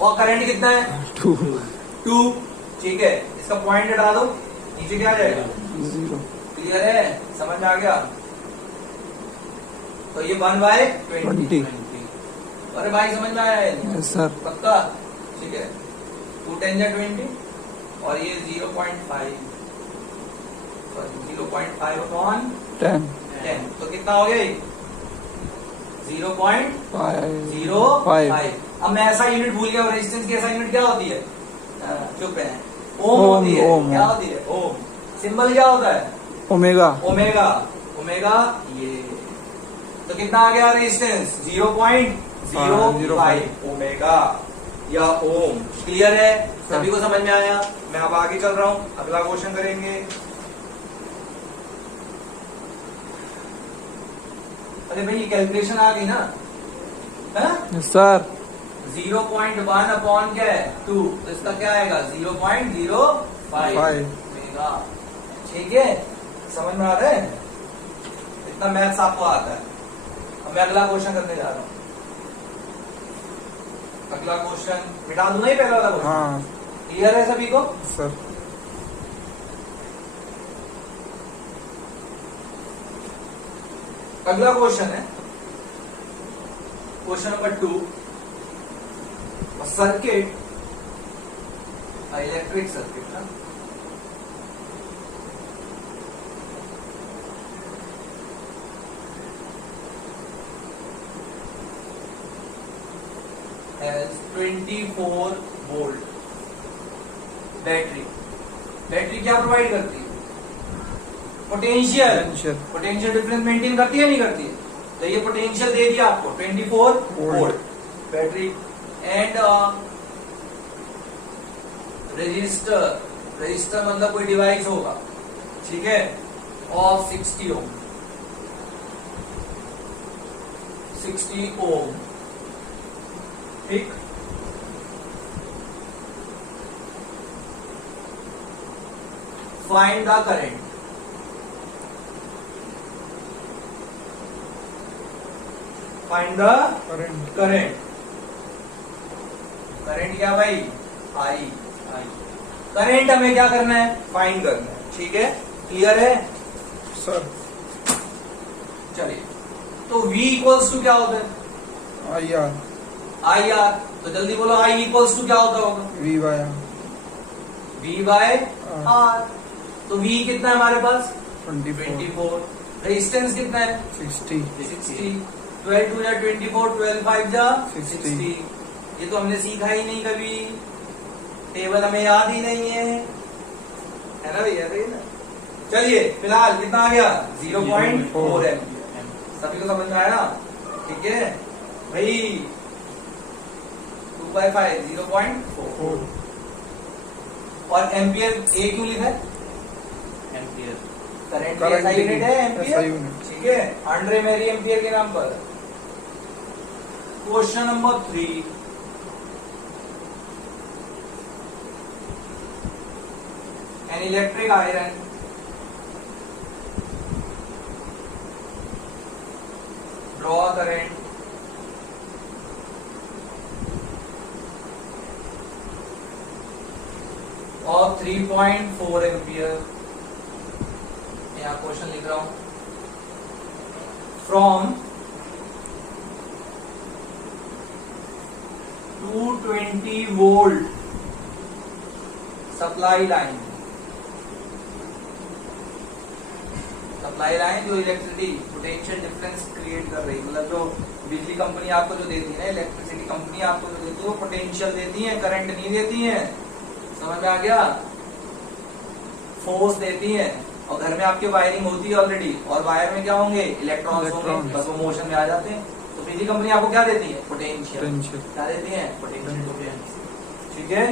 और करंट कितना है? 2। ठीक है, इसका पॉइंट हटा दो, नीचे क्या आ जाएगा? 0। क्लियर है? समझ में आ गया? तो ये 1/20। अरे भाई समझ में आया है? Yes sir. पक्का? ठीक है, 2 10 या 20 और ये 0.5, सॉरी 0.5 अपॉन 10 10, तो कितना हो गया? 0.05। 5। अब मैं ऐसा यूनिट भूल गया, रेजिस्टेंस की ऐसा यूनिट क्या होती है? चुप है, ओम ओम, होती है। ओम, क्या ओम। होती है? ओम। सिंबल क्या होता है? ओमेगा। ओमेगा। ओमेगा ये, तो कितना आ गया रेजिस्टेंस? 0.05 ओमेगा या ओम। क्लियर है? सभी को समझ में आया? मैं अब आगे चल रहा हूं, अगला क्वेश्चन करेंगे। अरे भाई ये कैलकुलेशन आ गई ना? Yes sir. 0.1 अपॉन क्या है? 2, तो इसका क्या आएगा? 0.05 ओमेगा। ठीक है, समझ में आ रहा है? इतना मैथ्स आपको आता है। अब मैं अगला क्वेश्चन करने जा रहा हूं। अगला क्वेश्चन मिटा दूं नहीं पहला वाला क्वेश्चन? हाँ क्लियर है सभी को? सर। अगला क्वेश्चन है question number 2। Circuit electric circuit ना, has 24 वोल्ट बैटरी। बैटरी क्या प्रोवाइड करती है? Potential. Potential. Potential difference maintain करती है नहीं करती है? तो ये पोटेंशियल दे दिया आपको 24 volt battery. And register, register मतलब कोई डिवाइस होगा, ठीक है, ऑफ 60 ओम, 60 ओम, ठीक। Find the current, find the current. Current. Current क्या भाई? आई। करंट हमें क्या करना है? फाइंड करना है, ठीक है, क्लियर है सर। चलिए, तो V इक्वल्स टू क्या होता है? IR। I R. तो जल्दी बोलो, I इक्वल्स टू क्या होता होगा? V by R। V by R. तो V कितना है हमारे पास? 24। रेजिस्टेंस कितना है? 60। 60। 12 2 जा 24, 12 5 जा 60। ये तो हमने सीखा ही नहीं कभी, टेबल हमें याद ही नहीं है ना भैया, सही ना। चलिए, फिलहाल कितना आ गया? 0.4 एम्पियर। सभी को समझ में आया? ठीक है भाई, 2/5 0.4। और एम्पियर ए क्यों लिखा है? Ampere current Current SI unit है, SI एम्पियर, यूनिट। ठीक है, 100 मिली एम्पियर के नाम पर। Question number 3, an electric iron draw current of 3.4 ampere. यहाँ क्वेश्चन लिख रहा हूं, from 220 volt supply line. Supply line जो इलेक्ट्रिसिटी पोटेंशियल डिफरेंस क्रिएट कर रही है, मतलब जो बिजली कंपनी आपको जो देती है ना, इलेक्ट्रिसिटी कंपनी आपको जो देती है वो पोटेंशियल देती है, करंट नहीं देती है। समझ में आ गया? फोर्स देती है। और घर में आपकी वायरिंग होती है ऑलरेडी, और वायर में क्या होंगे? इलेक्ट्रॉन्स होंगे, बस वो मोशन में आ जाते हैं। तो बिजली कंपनी आपको क्या देती है? पोटेंशियल। क्या देती है? पोटेंशियल। ठीक है,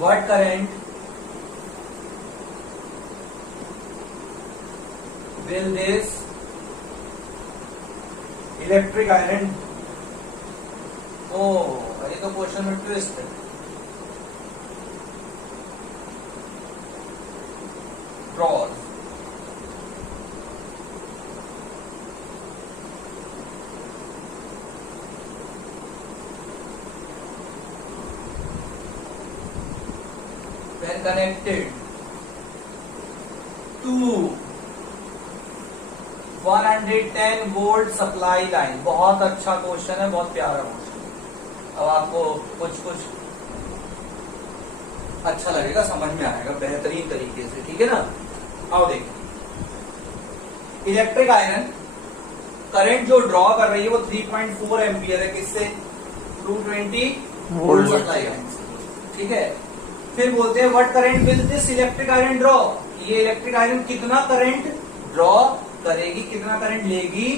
what current will this electric iron? oh ये तो क्वेश्चन में ट्विस्ट है। draws when connected to 110 volt supply line. बहुत अच्छा क्वेश्चन है, बहुत प्यारा क्वेश्चन है। अब आपको कुछ कुछ अच्छा लगेगा, समझ में आएगा बेहतरीन तरीके से, ठीक है ना। आओ देखिए, इलेक्ट्रिक आयरन करंट जो ड्रॉ कर रही है वो 3.4 एम्पियर है, किससे? 220 वोल्ट सप्लाई लाइन से, ठीक है। फिर बोलते हैं what current will this electric iron draw? ये इलेक्ट्रिक आयरन कितना करंट ड्रॉ करेगी, कितना करंट लेगी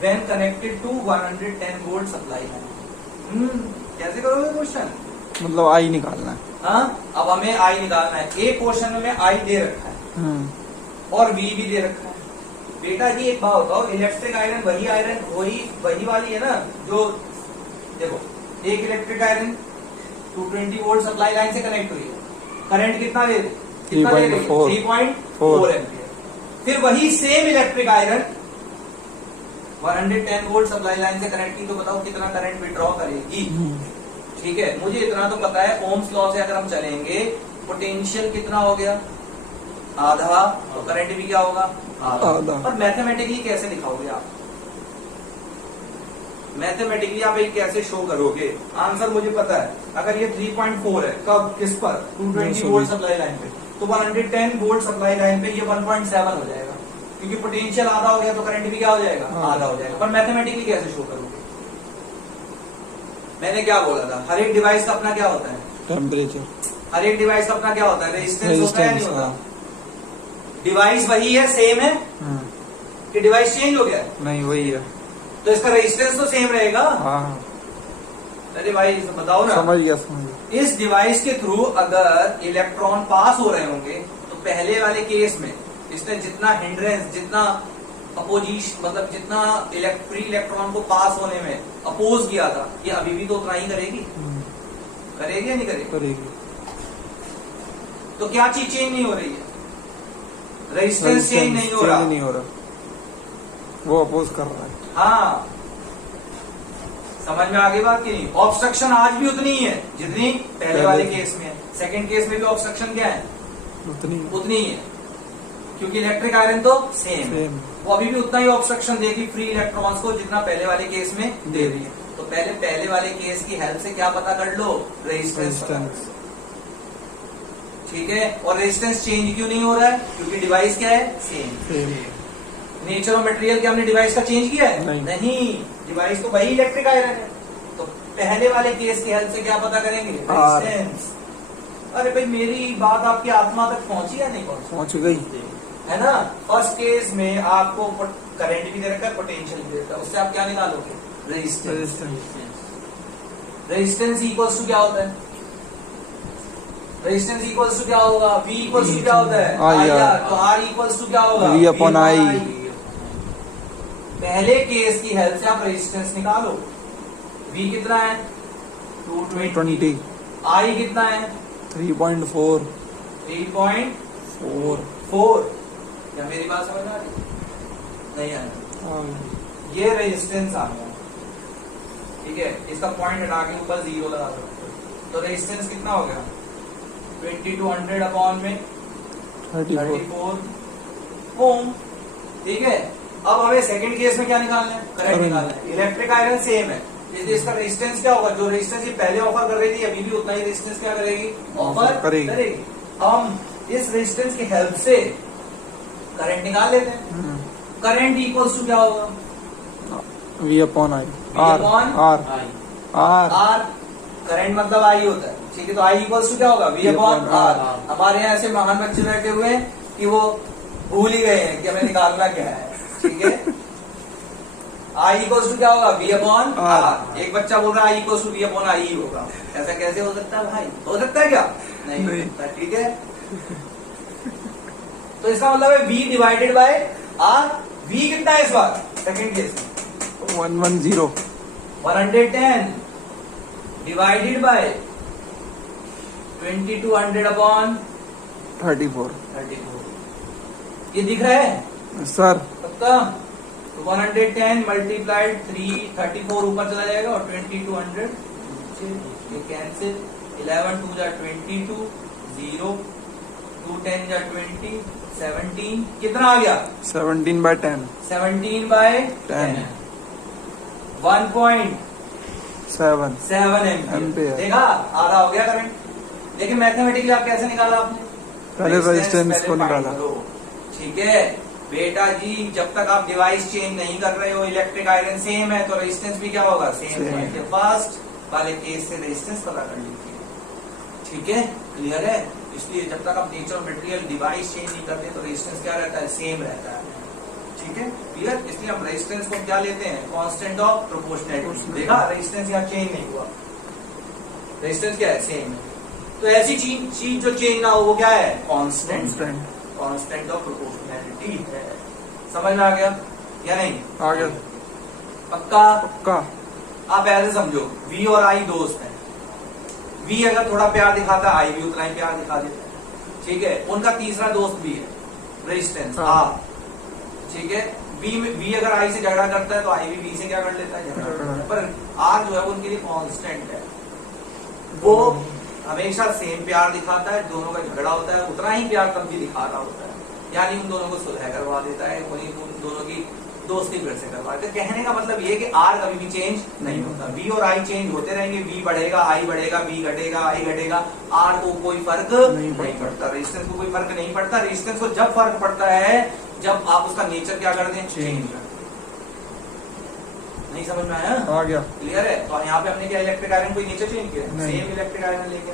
when connected to 110 volt supply line. कैसे करोगे क्वेश्चन? मतलब आई निकालना है। हाँ, अब हमें आई निकालना है। एक क्वेश्चन में आई दे रखा है और वी भी दे रखा है। बेटा जी एक बात बताओ, इलेक्ट्रिक आयरन वही वाली है ना, जो देखो एक electric iron 220 volt supply line से कनेक्ट हुई है, करंट कितना दे रही? 3.4 एम्पियर। फिर वही same electric iron 110 volt supply line से कनेक्ट की, तो बताओ कितना करंट विड्रॉ करेगी? ठीक है, मुझे इतना तो पता है, ओम्स लॉ से अगर हम चलेंगे, पोटेंशियल कितना हो गया? आधा। तो करंट भी क्या होगा? आधा। और मैथमेटिकली कैसे लिखाओगे आप? मैथमेटिकली आप ये कैसे शो करोगे? आंसर मुझे पता है। अगर ये 3.4 है, कब, किस पर? 220 वोल्ट सप्लाई लाइन पे, तो 110 वोल्ट सप्लाई लाइन पे ये 1.7 हो जाएगा, क्योंकि पोटेंशियल आधा हो गया तो करंट भी क्या हो जाएगा? आधा हो जाएगा। पर मैथमेटिकली कैसे शो करोगे? मैंने क्या बोला था, हर एक डिवाइस का अपना क्या होता है? टेम्परेचर। हर एक डिवाइस का अपना क्या होता है? रेजिस्टेंस होता है या नहीं होता? डिवाइस वही है, सेम है, कि डिवाइस चेंज हो गया है? नहीं वही है। तो इसका रेजिस्टेंस तो सेम रहेगा। हाँ अरे भाई बताओ ना। समझ गया। इस डिवाइस के थ्रू अगर इलेक्ट्रॉन पास हो रहे होंगे तो पहले वाले केस में इसने जितना हिंड्रेंस, जितना अपोजिशन, मतलब जितना फ्री इलेक्ट्रॉन को पास होने में अपोज किया था, ये अभी भी तो उतना ही करेगी। करेगी या नहीं करेगी? तो क्या चीज चेंज नहीं हो रही है? रेजिस्टेंस चेंज नहीं हो रहा, वो अपोज कर रहा है। हाँ, समझ में आ गई बात की नहीं? ऑब्स्ट्रक्शन आज भी उतनी ही है जितनी पहले वाले केस में है। सेकंड केस में भी ऑब्स्ट्रक्शन क्या है? उतनी ही है, क्योंकि इलेक्ट्रिक आयरन तो सेम है। वो अभी भी उतना ही ऑब्स्ट्रक्शन देगी फ्री इलेक्ट्रॉन्स को जितना पहले वाले केस में दे रही है। तो पहले वाले केस की हेल्प से क्या पता कर लो? रेजिस्टेंस। ठीक है। और रेजिस्टेंस चेंज क्यों नहीं हो रहा है? क्योंकि डिवाइस क्या है? सेम। नेचर ऑफ मटेरियल क्या हमने डिवाइस का चेंज किया है? नहीं, डिवाइस तो वही इलेक्ट्रिक आयरन है। तो पहले वाले केस की हेल्प से क्या पता करेंगे? रेजिस्टेंस। अरे भाई मेरी बात आपकी आत्मा तक पहुंची या नहीं पहुंच गई है ना? फर्स्ट केस में आपको करंट भी दे रखा है, पोटेंशियल भी दे रखा है, उससे आप क्या निकालोगे? रेजिस्टेंस। रेजिस्टेंस इक्वल्स टू क्या होता है? रेजिस्टेंस इक्वल्स टू क्या होगा? V इक्वल्स टू क्या होता है? IR। तो R इक्वल्स टू क्या होगा? V upon I। पहले केस की हेल्प से आप रेजिस्टेंस निकालो। V कितना है? 220। I कितना है? 3.4। 3.4। क्या मेरी बात समझ आ रही? नहीं आ रही? ये रेजिस्टेंस आ गया, ठीक है। इसका पॉइंट हटा के ऊपर 0 लगा सकते हो। तो रेजिस्टेंस कितना हो गया? 2200 अपॉन में 34 ओम। ठीक है। अब हमें सेकंड केस में क्या निकालना है? करंट निकालना है। इलेक्ट्रिक आयरन सेम है, इसलिए इसका रेजिस्टेंस क्या होगा? जो रेजिस्टेंस ये पहले ऑफर कर रही थी अभी भी उतना ही रेजिस्टेंस क्या करेगी? ऑफर करेगी। हम इस रेजिस्टेंस की हेल्प से करंट निकाल लेते हैं। करंट इक्वल्स टू क्या होगा? V upon I। R। Current मतलब I होता है, ठीक है। तो I इक्वल्स टू क्या होगा? V upon R। हमारे यहाँ ऐसे महान बच्चे बैठे हुए हैं कि वो भूल ही गए हैं कि हमें निकालना क्या है, ठीक है। I इक्वल्स टू क्या होगा? V upon R। एक बच्चा बोल रहा है I equals to V upon I ही होगा। ऐसा कैसे हो सकता है भाई? हो सकता है क्या? नहीं। ठीक है। तो इसका मतलब है V divided by R। V कितना है इस बार सेकंड केस में? 110। 110 डिवाइडेड बाय 2200 अपॉन 34। ये दिख रहा है सर? पक्का? तो 110 मल्टीप्लाइड 334 ऊपर चला जाएगा और 2200 ये कैंसिल। 11 2 जा 22, 0 2 10 जा 20, 17 कितना आ गया? 17/10। 17/10 1.7 एम्पियर। देखा, आधा हो गया करंट। लेकिन मैथमेटिकली आप कैसे निकाला आपने? पहले रेजिस्टेंस को निकाला। ठीक है बेटा जी, जब तक आप डिवाइस चेंज नहीं कर रहे हो, इलेक्ट्रिक आयरन सेम है तो रेजिस्टेंस भी क्या होगा? सेम है। फर्स्ट वाले केस से रेजिस्टेंस पता कर लीजिए, ठीक है। क्लियर है? इसलिए जब तक आप nature of material device change नहीं करते तो रेजिस्टेंस क्या रहता है? सेम रहता है, ठीक है। क्लियर? इसलिए हम रेजिस्टेंस को क्या लेते हैं? Constant of proportionality. देखा, रेजिस्टेंस यहाँ चेंज नहीं हुआ, रेजिस्टेंस क्या है? सेम है। तो ऐसी चीज जो चेंज ना हो वो क्या है? कांस्टेंट। कांस्टेंट ऑफ प्रोपोर्शनैलिटी है। समझ में आ गया या नहीं? आ गया। पक्का? आप ऐसे समझो, V और I दोस्त हैं। V अगर थोड़ा प्यार दिखाता है I भी उतना ही प्यार दिखा देता है, ठीक है। उनका तीसरा दोस्त भी है, रेजिस्टेंस R, ठीक है। V अगर I से झगड़ा करता है तो I भी V से क्या कर लेता है? झगड़ा करता है। पर R जो है वो उनके लिए कांस्टेंट है, वो हमेशा सेम प्यार दिखाता है। दोनों का झगड़ा होता है, उतना ही प्यार तब भी दिखा रहा होता है, यानी उन दोनों को सुलह करवा देता है, उन दोनों की दोस्ती फिर से करवा देते। कहने का मतलब ये कि आर कभी भी चेंज नहीं होता, वी और आई चेंज होते रहेंगे, वी बढ़ेगा, आई बढ़ेगा, वी घटेगा, आई घटेगा, आर को कोई फर्क नहीं पड़ता, रेजिस्टेंस को कोई फर्क नहीं पड़ता। रेजिस्टेंस को जब फर्क पड़ता है जब आप उसका नेचर क्या कर दें, चेंज कर दें। नहीं समझ में आया? आ गया। क्लियर है? तो यहाँ पे हमने क्या इलेक्ट्रिक आयरन कोई नेचर चेंज किया, नहीं। सेम इलेक्ट्रिक आयरन लेके।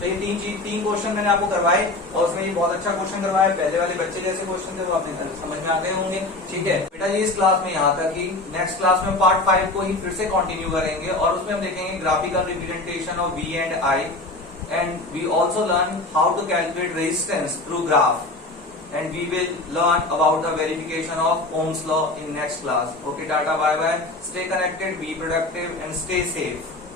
तो ये तीन क्वेश्चन मैंने आपको करवाए और उसमें ये बहुत अच्छा क्वेश्चन करवाया, पहले वाले बच्चे जैसे क्वेश्चन थे वो आपने समझ में आ गए होंगे। ठीक है बेटा जी, इस क्लास में यहाँ तक ही। नेक्स्ट क्लास में पार्ट 5 को ही फिर से कंटिन्यू करेंगे और उसमें हम देखेंगे graphical representation of V and I, and we also learn how to calculate resistance through graph, and we will learn about the verification of Ohm's law in next class. Okay, tata, bye bye. Stay connected, be productive and stay safe.